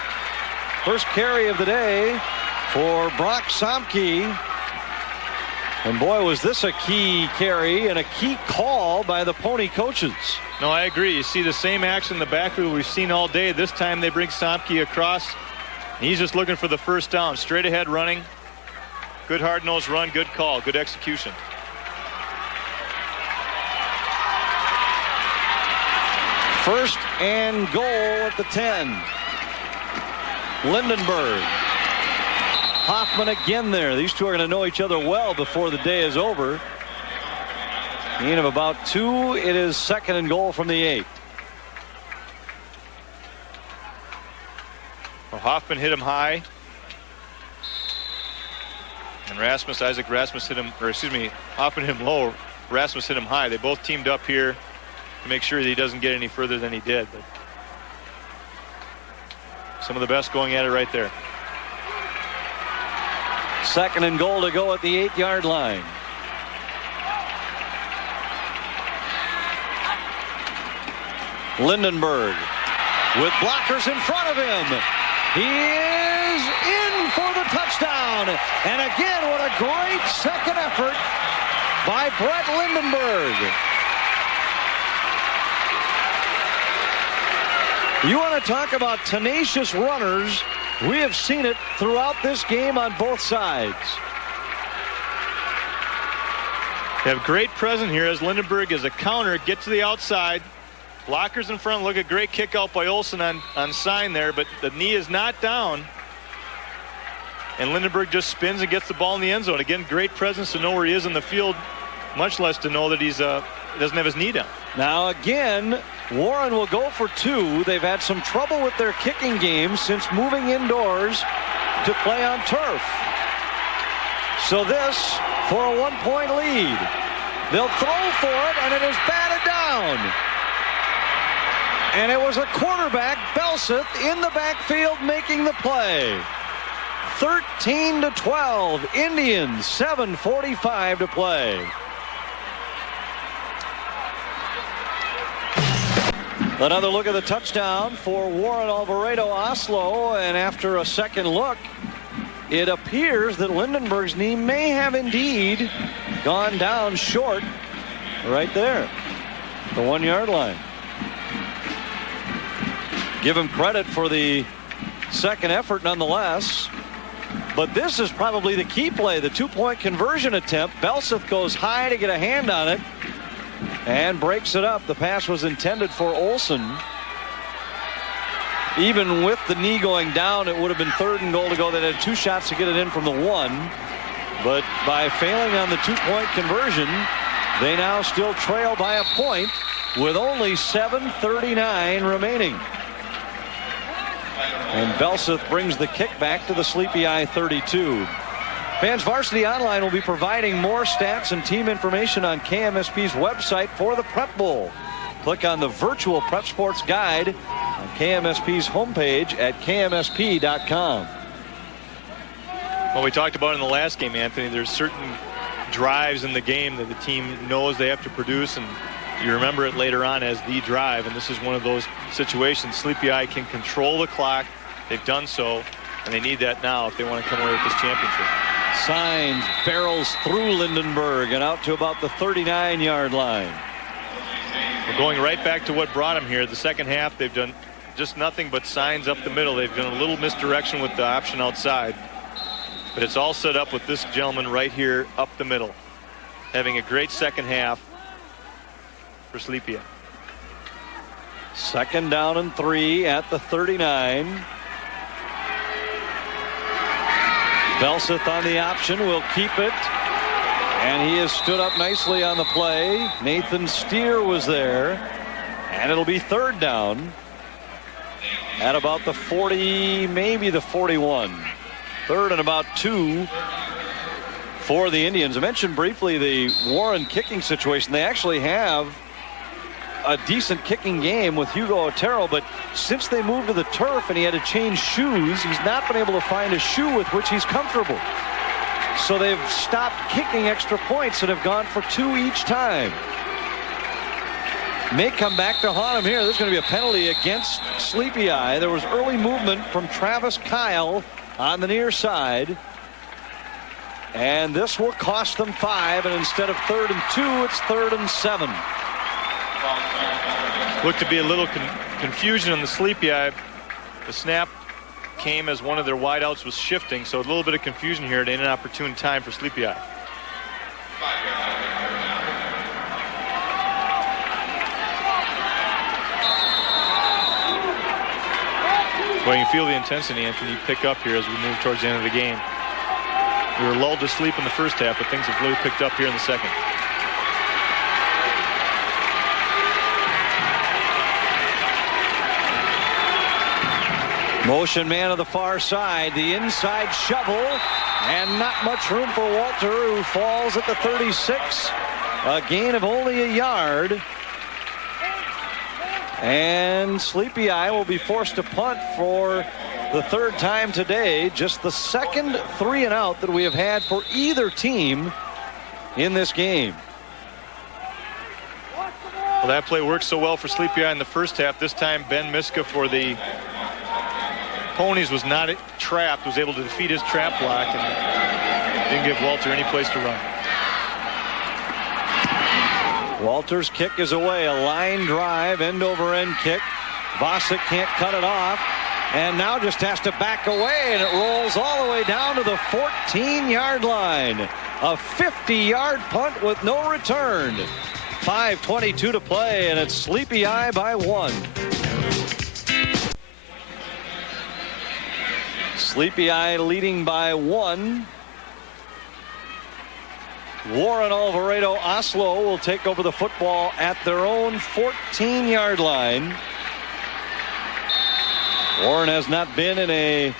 First carry of the day for Brock Somke. And boy, was this a key carry and a key call by the Pony coaches. No, I agree. You see the same action in the backfield we've seen all day. This time they bring Somke across. He's just looking for the first down. Straight ahead running. Good hard-nosed run. Good call. Good execution. First and goal at the 10. Lindenberg. Hoffman again there. These two are going to know each other well before the day is over. Gain of about 2. It is 2nd and goal from the 8. Well, Hoffman hit him high. And Isaac Rasmus hit him, or excuse me, Hoffman hit him low. Rasmus hit him high. They both teamed up here to make sure that he doesn't get any further than he did. But some of the best going at it right there. 2nd and goal to go at the 8-yard line. Lindenberg with blockers in front of him. He is in for the touchdown. And again, what a great second effort by Brett Lindenberg. You want to talk about tenacious runners? We have seen it throughout this game on both sides. They have great presence here as Lindenberg as a counter get to the outside. Blockers in front. Look at great kick out by Olsen on sign there, but the knee is not down. And Lindenberg just spins and gets the ball in the end zone. Again, great presence to know where he is in the field, much less to know that he's doesn't have his knee down. Now again, Warren will go for 2. They've had some trouble with their kicking game since moving indoors to play on turf. So this for a 1-point lead. They'll throw for it, and it is batted down. And it was a quarterback, Belseth, in the backfield making the play. 13-12, Indians, 7:45 to play. Another look at the touchdown for Warren-Alvarado-Oslo, and after a second look, it appears that Lindenberg's knee may have indeed gone down short right there, the 1-yard line. Give him credit for the second effort nonetheless. But this is probably the key play, the 2-point conversion attempt. Belseth goes high to get a hand on it and breaks it up. The pass was intended for Olsen. Even with the knee going down, it would have been 3rd and goal to go. They had 2 shots to get it in from the 1. But by failing on the 2-point conversion, they now still trail by a point with only 7:39 remaining. And Belseth brings the kick back to the Sleepy Eye 32. Fans, Varsity Online will be providing more stats and team information on KMSP's website for the Prep Bowl. Click on the virtual Prep Sports Guide on KMSP's homepage at KMSP.com. Well, we talked about in the last game, Anthony, there's certain drives in the game that the team knows they have to produce, and you remember it later on as the drive, and this is one of those situations. Sleepy Eye can control the clock. They've done so, and they need that now if they want to come away with this championship. Signs barrels through Lindenberg and out to about the 39-yard line. We're going right back to what brought them here. The second half, they've done just nothing but signs up the middle. They've done a little misdirection with the option outside, but it's all set up with this gentleman right here up the middle, having a great second half for Sleepy Eye. 2nd down and 3 at the 39. Belseth on the option will keep it, and he has stood up nicely on the play. Nathan Steer was there, and it'll be 3rd down at about the 40, maybe the 41. 3rd and about 2 for the Indians. I mentioned briefly the Warren kicking situation. They actually have a decent kicking game with Hugo Otero, but since they moved to the turf and he had to change shoes, he's not been able to find a shoe with which he's comfortable. So they've stopped kicking extra points and have gone for 2 each time. May come back to haunt him here. There's going to be a penalty against Sleepy Eye. There was early movement from Travis Kyle on the near side, and this will cost them 5, and instead of 3rd and 2, it's 3rd and 7. Looked to be a little confusion on the Sleepy Eye. The snap came as one of their wideouts was shifting, so a little bit of confusion here at an inopportune time for Sleepy Eye. Well, you can feel the intensity, Anthony, pick up here as we move towards the end of the game. We were lulled to sleep in the first half, but things have really picked up here in the second. Motion man of the far side, the inside shovel, and not much room for Walter, who falls at the 36. A gain of only a yard. And Sleepy Eye will be forced to punt for the 3rd time today. Just the 2nd 3-and-out that we have had for either team in this game. Well, that play worked so well for Sleepy Eye in the first half. This time Ben Miska for the Ponies was not trapped, was able to defeat his trap block and didn't give Walter any place to run. Walter's kick is away, a line drive, end over end kick Vosick can't cut it off, and now just has to back away, and it rolls all the way down to the 14-yard line. A 50-yard punt with no return. 5:22 to play, and it's Sleepy Eye by 1. Sleepy Eye leading by 1. Warren-Alvarado-Oslo will take over the football at their own 14-yard line. Warren has not been in a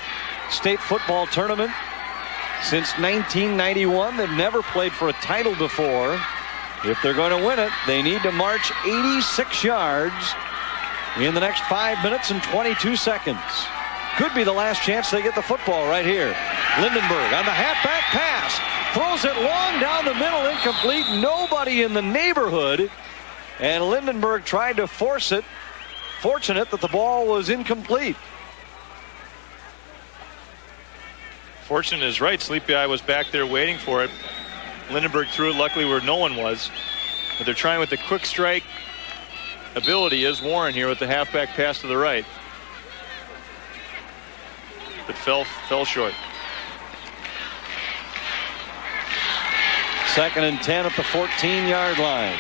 state football tournament since 1991. They've never played for a title before. If they're going to win it, they need to march 86 yards in the next 5 minutes and 22 seconds. Could be the last chance they get the football right here. Lindenberg on the halfback pass. Throws it long down the middle, incomplete. Nobody in the neighborhood. And Lindenberg tried to force it. Fortunate that the ball was incomplete. Fortunate is right. Sleepy Eye was back there waiting for it. Lindenberg threw it luckily where no one was. But they're trying with the quick strike ability is Warren here with the halfback pass to the right. But fell short. 2nd and 10 at the 14-yard line.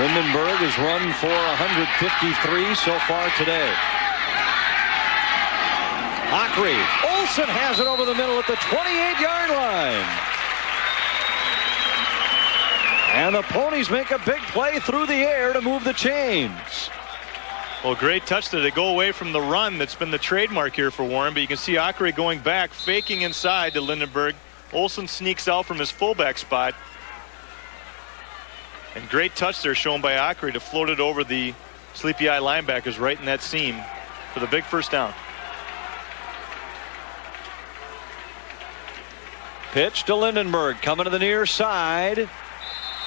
Lindenberg has run for 153 so far today. Ockery. Olsen has it over the middle at the 28-yard line. And the Ponies make a big play through the air to move the chains. Well, great touch there. They go away from the run that's been the trademark here for Warren, but you can see Ockery going back, faking inside to Lindenberg. Olsen sneaks out from his fullback spot. And great touch there shown by Ockery to float it over the Sleepy Eye linebackers right in that seam for the big first down. Pitch to Lindenberg, coming to the near side.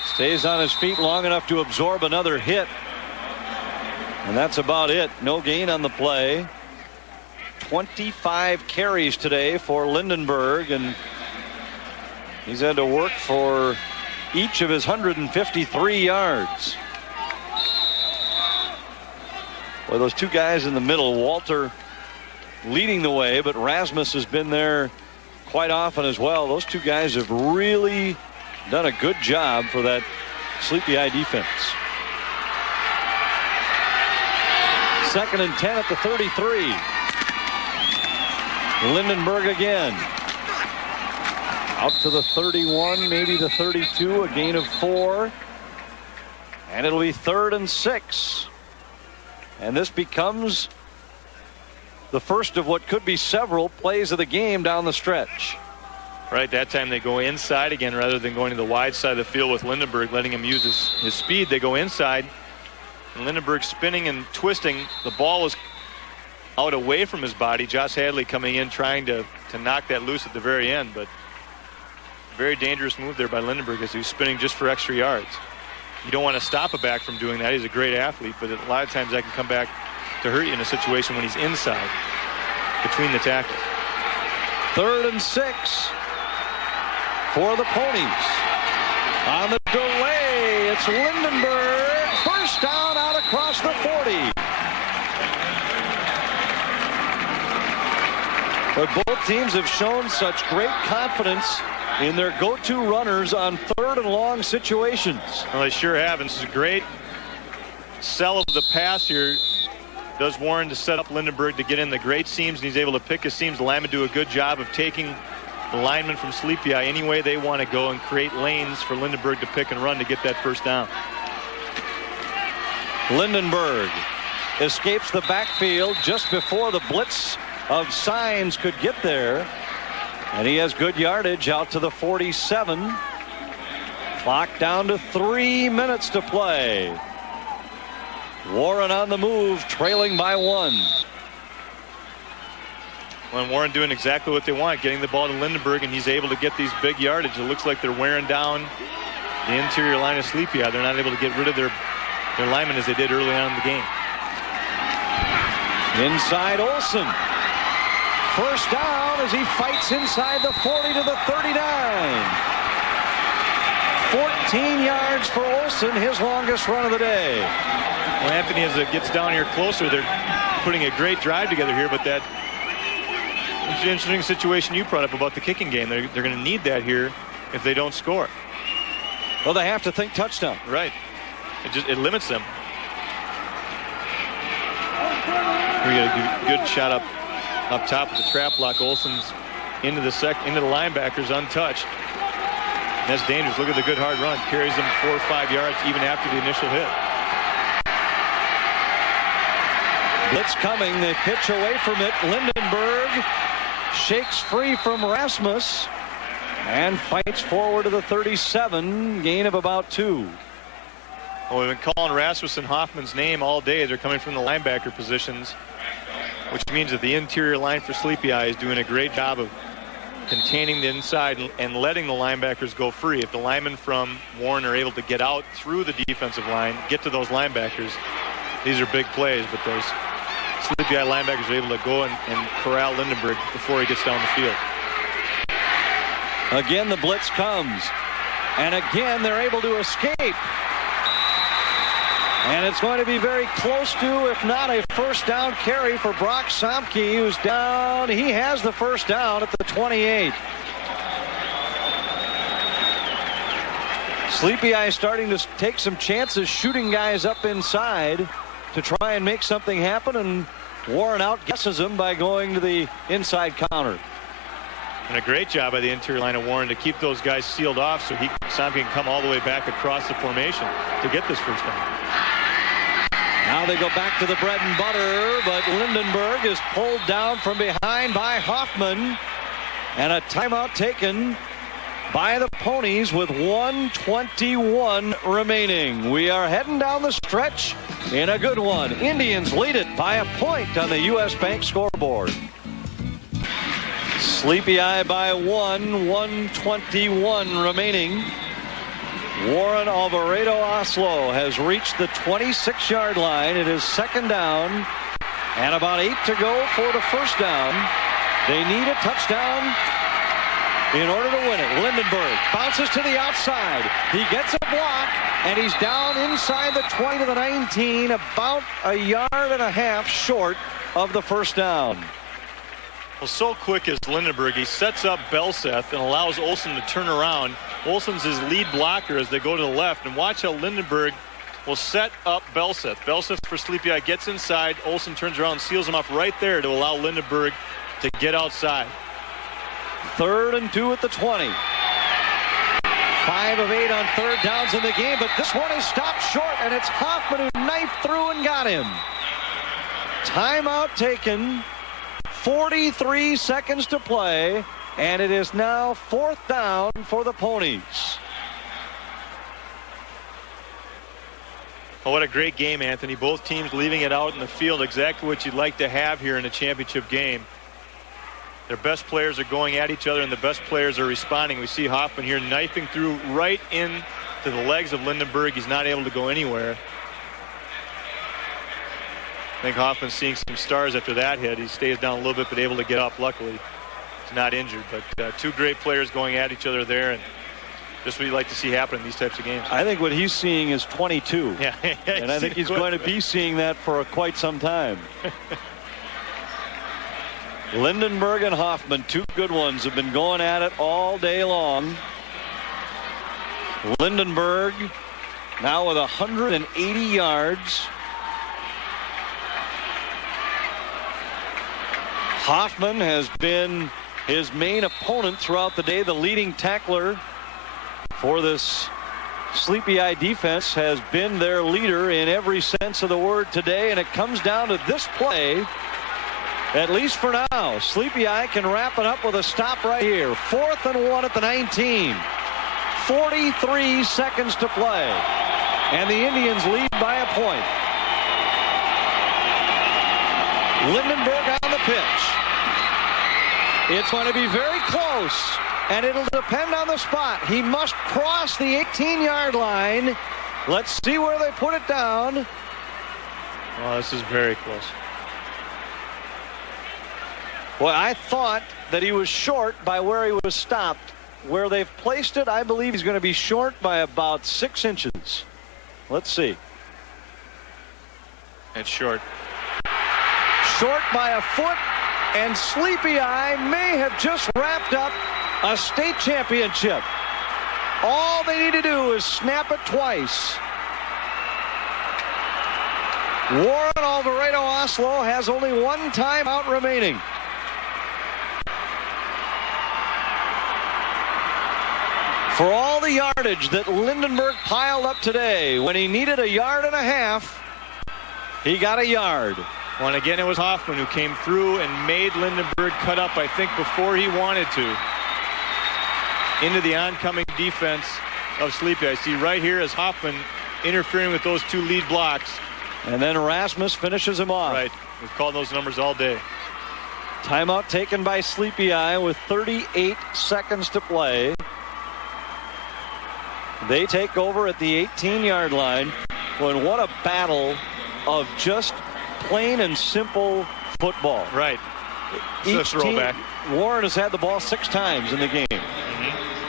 Stays on his feet long enough to absorb another hit. And that's about it. No gain on the play. 25 carries today for Lindenberg, and he's had to work for each of his 153 yards. Well, those two guys in the middle, Walter leading the way, but Rasmus has been there quite often as well. Those two guys have really done a good job for that Sleepy Eye defense. 2nd and 10 at the 33. Lindenberg again. Out to the 31, maybe the 32, a gain of 4. And it'll be 3rd and 6. And this becomes the first of what could be several plays of the game down the stretch. Right, that time they go inside again rather than going to the wide side of the field with Lindenberg, letting him use his speed. They go inside. And Lindenberg spinning and twisting. The ball was out away from his body. Josh Hadley coming in trying to knock that loose at the very end, but very dangerous move there by Lindenberg as he was spinning just for extra yards. You don't want to stop a back from doing that. He's a great athlete, but a lot of times that can come back to hurt you in a situation when he's inside between the tackles. 3rd and 6 for the Ponies. On the delay, it's Lindenberg. First down out across the 40. But both teams have shown such great confidence in their go-to runners on 3rd and long situations. Well, they sure have. And this is a great sell of the pass here. Does Warren to set up Lindenberg to get in the great seams, and he's able to pick his seams. The linemen do a good job of taking the linemen from Sleepy Eye any way they want to go and create lanes for Lindenberg to pick and run to get that first down. Lindenberg escapes the backfield just before the blitz of Signs could get there. And he has good yardage out to the 47. Clock down to 3 minutes to play. Warren on the move, trailing by 1. Well, Warren doing exactly what they want, getting the ball to Lindenberg, and he's able to get these big yardage. It looks like they're wearing down the interior line of Sleepy Eye. They're not able to get rid of their linemen as they did early on in the game. Inside Olsen. First down as he fights inside the 40 to the 39. 14 yards for Olson, his longest run of the day. Well, Anthony, as it gets down here closer, they're putting a great drive together here, but that it's an interesting situation you brought up about the kicking game. They're going to need that here if they don't score. Well, they have to think touchdown. Right. It limits them. We got a good shot up top of the trap block. Olson's into the linebackers untouched. That's dangerous. Look at the good hard run. Carries them 4 or 5 yards even after the initial hit. Blitz coming. They pitch away from it. Lindenberg shakes free from Rasmus and fights forward to the 37. Gain of about 2. Well, we've been calling Rasmus and Hoffman's name all day. They're coming from the linebacker positions, which means that the interior line for Sleepy Eye is doing a great job of containing the inside and letting the linebackers go free. If the linemen from Warren are able to get out through the defensive line, get to those linebackers, these are big plays, but those Sleepy Eye linebackers are able to go and corral Lindenberg before he gets down the field. Again, the blitz comes, and again they're able to escape. And it's going to be very close to, if not a first down carry for Brock Somke, who's down. He has the first down at the 28. Sleepy Eye starting to take some chances, shooting guys up inside to try and make something happen, and Warren outguesses him by going to the inside counter. And a great job by the interior line of Warren to keep those guys sealed off so Somke can come all the way back across the formation to get this first down. Now they go back to the bread and butter, but Lindenberg is pulled down from behind by Hoffman, and a timeout taken by the Ponies with 1:21 remaining. We are heading down the stretch in a good one. Indians lead it by a point on the U.S. Bank scoreboard. Sleepy Eye by 1:21 remaining. Warren-Alvarado-Oslo has reached the 26-yard line. It is second down and about 8 to go for the first down. They need a touchdown in order to win it. Lindenberg bounces to the outside. He gets a block, and he's down inside the 20 to the 19, about a yard and a half short of the first down. Well, so quick is Lindenberg. He sets up Belseth and allows Olson to turn around. Olson's his lead blocker as they go to the left. And watch how Lindenberg will set up Belseth. Belseth for Sleepy Eye gets inside. Olson turns around and seals him up right there to allow Lindenberg to get outside. 3rd and 2 at the 20. 5 of 8 on third downs in the game, but this one is stopped short, and it's Hoffman who knifed through and got him. Timeout taken. 43 seconds to play, and it is now 4th down for the Ponies. Oh, what a great game, Anthony. Both teams leaving it out in the field, exactly what you'd like to have here in a championship game. Their best players are going at each other, and the best players are responding. We see Hoffman here knifing through right into the legs of Lindenberg. He's not able to go anywhere. I think Hoffman's seeing some stars after that hit. He stays down a little bit, but able to get up. Luckily, he's not injured. But two great players going at each other there, and just what you like to see happen in these types of games. I think what he's seeing is 22. Yeah, and I think he's going to be seeing that for quite some time. Lindenberg and Hoffman, two good ones, have been going at it all day long. Lindenberg now with 180 yards. Hoffman has been his main opponent throughout the day. The leading tackler for this Sleepy Eye defense has been their leader in every sense of the word today, and it comes down to this play, at least for now. Sleepy Eye can wrap it up with a stop right here. 4th and 1 at the 19. 43 seconds to play, and the Indians lead by a point. Lindenberg on the pitch. It's going to be very close, and it'll depend on the spot. He must cross the 18-yard line. Let's see where they put it down. Oh, this is very close. Well, I thought that he was short by where he was stopped. where they've placed it, I believe he's going to be short by about 6 inches. Let's see. It's short. Short by a foot, and Sleepy Eye may have just wrapped up a state championship. All they need to do is snap it twice. Warren-Alvarado-Oslo has only 1 timeout remaining. For all the yardage that Lindenberg piled up today, when he needed 1.5 yards, he got 1 yard. Well, and again, it was Hoffman who came through and made Lindenberg cut up, I think, before he wanted to, into the oncoming defense of Sleepy. I see right here as Hoffman interfering with those 2 lead blocks. And then Rasmus finishes him off. Right. We've called those numbers all day. Timeout taken by Sleepy Eye with 38 seconds to play. They take over at the 18-yard line. And what a battle of just plain and simple football. Right. Each throwback. Warren has had the ball 6 times in the game.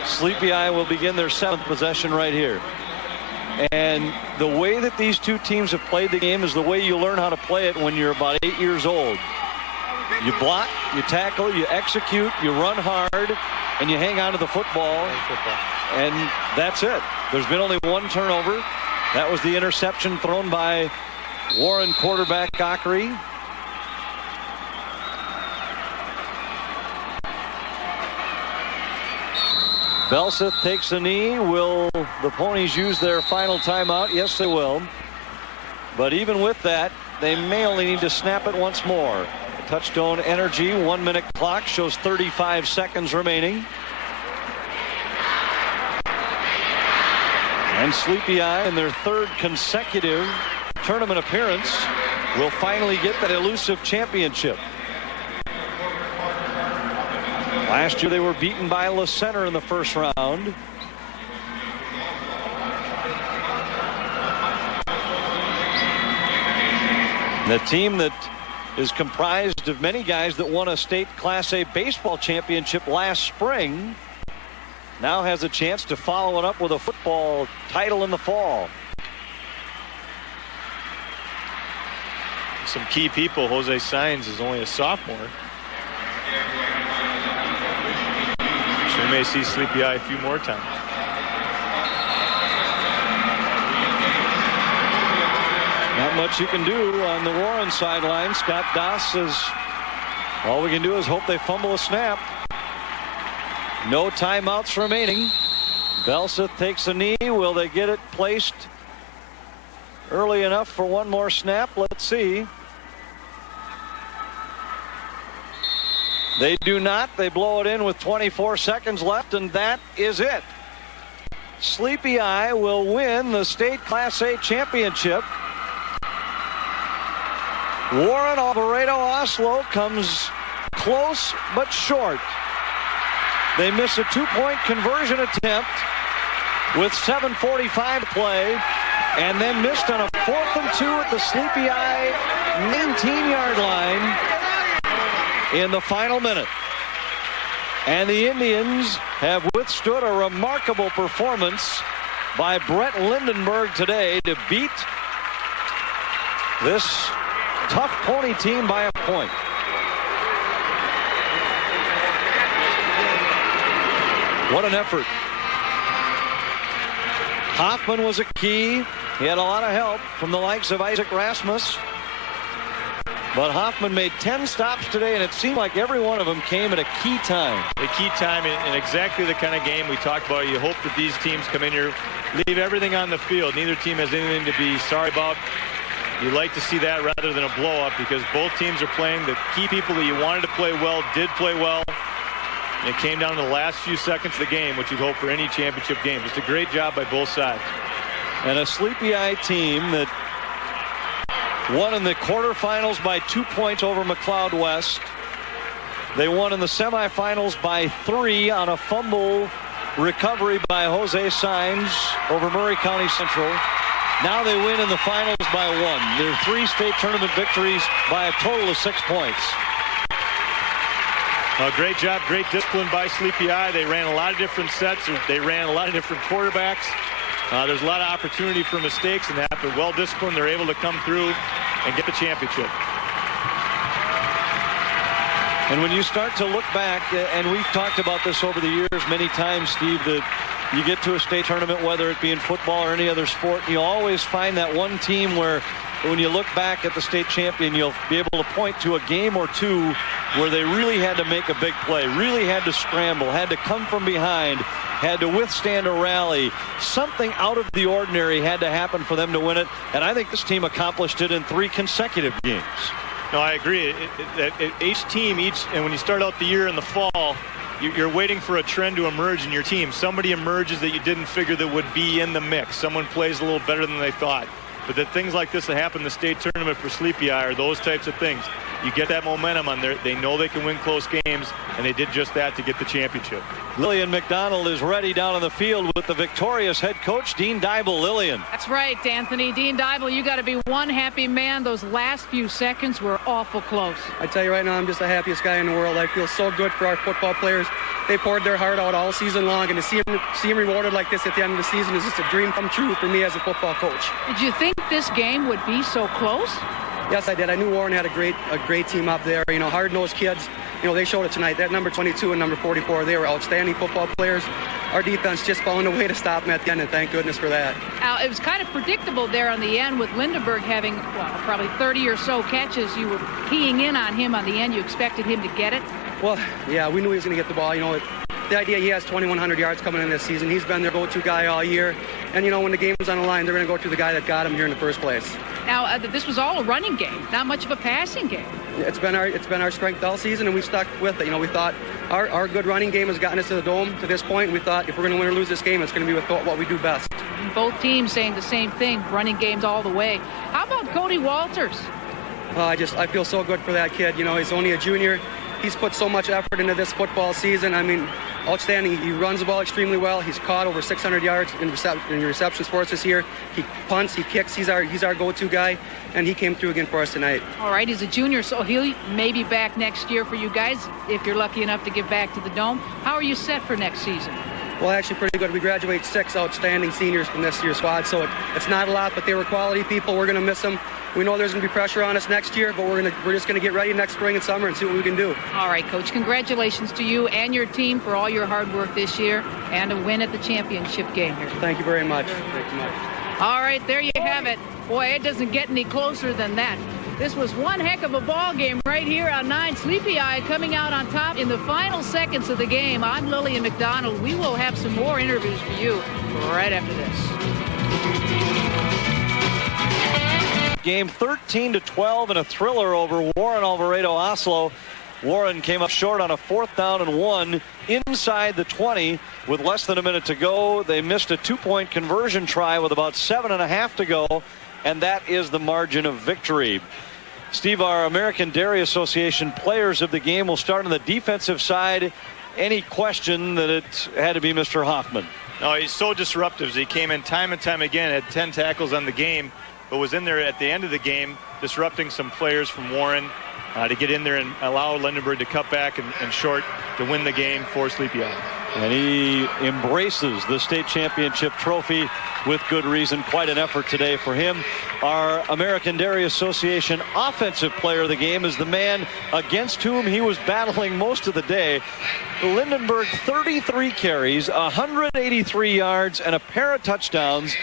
Sleepy Eye will begin their 7th possession right here. And the way that these 2 teams have played the game is the way you learn how to play it when you're about 8 years old. You block, you tackle, you execute, you run hard, and you hang on to the football. And that's it. There's been only 1 turnover. That was the interception thrown by Warren quarterback Ockery. Belseth takes a knee. Will the Ponies use their final timeout? Yes, they will. But even with that, they may only need to snap it once more. Touchstone Energy 1-minute clock shows 35 seconds remaining. And Sleepy Eye, in their 3rd consecutive tournament appearance, will finally get that elusive championship. Last year they were beaten by La Center in the 1st round. The team that is comprised of many guys that won a state Class A baseball championship last spring now has a chance to follow it up with a football title in the fall. Some key people. Jose Saenz is only a sophomore. So we may see Sleepy Eye a few more times. Not much you can do on the Warren sideline. Scott Doss says all we can do is hope they fumble a snap. No timeouts remaining. Belseth takes a knee. Will they get it placed early enough for 1 more snap? Let's see. They do not. They blow it in with 24 seconds left, and that is it. Sleepy Eye will win the state Class A championship. Warren-Alvarado-Oslo comes close but short. They miss a 2-point conversion attempt with 7:45 to play, and then missed on a 4th and 2 at the Sleepy Eye 19-yard line in the final minute. And the Indians have withstood a remarkable performance by Brett Lindenberg today to beat this tough Pony team by a point. What an effort. Hoffman was a key. He had a lot of help from the likes of Isaac Rasmus. But Hoffman made 10 stops today, and it seemed like every one of them came at a key time. A key time in exactly the kind of game we talked about. You hope that these teams come in here, leave everything on the field. Neither team has anything to be sorry about. You like to see that rather than a blow-up, because both teams are playing. The key people that you wanted to play well did play well. And it came down to the last few seconds of the game, which you'd hope for any championship game. Just a great job by both sides. And a Sleepy Eye team that won in the quarterfinals by 2 points over McLeod West. They won in the semifinals by 3 on a fumble recovery by Jose Saenz over Murray County Central. Now they win in the finals by 1. Their 3 state tournament victories by a total of 6 points. Great job, great discipline by Sleepy Eye. They ran a lot of different sets. They ran a lot of different quarterbacks. There's a lot of opportunity for mistakes in that, but well disciplined. They're able to come through and get the championship. And when you start to look back, and we've talked about this over the years many times, Steve, that you get to a state tournament, whether it be in football or any other sport, you always find that one team where when you look back at the state champion, you'll be able to point to a game or two where they really had to make a big play, really had to scramble, had to come from behind, had to withstand a rally. Something out of the ordinary had to happen for them to win it, and I think this team accomplished it in 3 consecutive games. No, I agree. Each team, and when you start out the year in the fall, you're waiting for a trend to emerge in your team. Somebody emerges that you didn't figure that would be in the mix. Someone plays a little better than they thought. But the things like this that happen in the state tournament for Sleepy Eye are those types of things. You get that momentum on there. They know they can win close games, and they did just that to get the championship. Lillian McDonald is ready down on the field with the victorious head coach, Dean Dybel. Lillian. That's right, Anthony. Dean Dybel, you got to be one happy man. Those last few seconds were awful close. I tell you right now, I'm just the happiest guy in the world. I feel so good for our football players. They poured their heart out all season long, and to see them rewarded like this at the end of the season is just a dream come true for me as a football coach. Did you think this game would be so close? Yes, I did. I knew Warren had a great team up there. You know, hard-nosed kids. You know, they showed it tonight. That number 22 and number 44, they were outstanding football players. Our defense just found a way to stop them at the end, and thank goodness for that. It was kind of predictable there on the end with Lindenberg having, well, probably 30 or so catches. You were keying in on him on the end. You expected him to get it? Well, yeah, we knew he was going to get the ball. You know, the idea he has 2,100 yards coming in this season. He's been their go-to guy all year. And, you know, when the game's on the line, they're going to go to the guy that got him here in the first place. Now, this was all a running game, not much of a passing game. It's been our strength all season, and we stuck with it. You know, we thought our good running game has gotten us to the Dome to this point, and we thought if we're going to win or lose this game, it's going to be with what we do best. Both teams saying the same thing, running games all the way. How about Cody Walters? I feel so good for that kid. You know, he's only a junior. He's put so much effort into this football season. I mean, outstanding. He runs the ball extremely well. He's caught over 600 yards in receptions for us this year. He punts, he kicks. He's our go-to guy, and he came through again for us tonight. All right, he's a junior, so he'll may be back next year for you guys if you're lucky enough to get back to the Dome. How are you set for next season? Well, actually pretty good. We graduate 6 outstanding seniors from this year's squad, so it's not a lot, but they were quality people. We're going to miss them. We know there's going to be pressure on us next year, but we're just going to get ready next spring and summer and see what we can do. All right, Coach. Congratulations to you and your team for all your hard work this year and a win at the championship game here. Thank you very much. Thank you much. All right, there you have it. Boy, it doesn't get any closer than that. This was one heck of a ball game right here on 9. Sleepy Eye coming out on top in the final seconds of the game. I'm Lillian McDonald. We will have some more interviews for you right after this. Game 13-12 and a thriller over Warren-Alvarado-Oslo. Warren came up short on a 4th down and 1 inside the 20 with less than a minute to go. They missed a 2-point conversion try with about 7.5 to go, and that is the margin of victory. Steve, our American Dairy Association players of the game will start on the defensive side. Any question that it had to be Mr. Hoffman? No, he's so disruptive. He came in time and time again, had 10 tackles on the game, but was in there at the end of the game disrupting some players from Warren to get in there and allow Lindenberg to cut back and short to win the game for Sleepy Eye. And he embraces the state championship trophy with good reason. Quite an effort today for him. Our American Dairy Association offensive player of the game is the man against whom he was battling most of the day. Lindenberg, 33 carries, 183 yards, and a pair of touchdowns.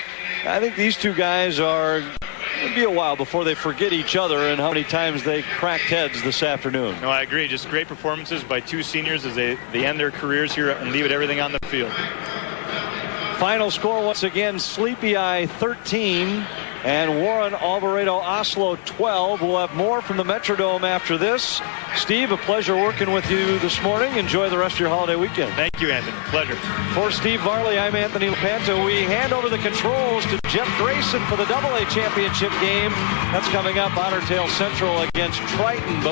I think these two guys it'll be a while before they forget each other and how many times they cracked heads this afternoon. No, I agree. Just great performances by 2 seniors as they end their careers here and leave everything on the field. Final score once again, Sleepy Eye 13 and Warren-Alvarado-Oslo 12. We'll have more from the Metrodome after this. Steve, a pleasure working with you this morning. Enjoy the rest of your holiday weekend. Thank you, Anthony. Pleasure. For Steve Varley, I'm Anthony Lepanto. We hand over the controls to Jeff Grayson for the AA championship game. That's coming up, Otter Tail Central against Triton. But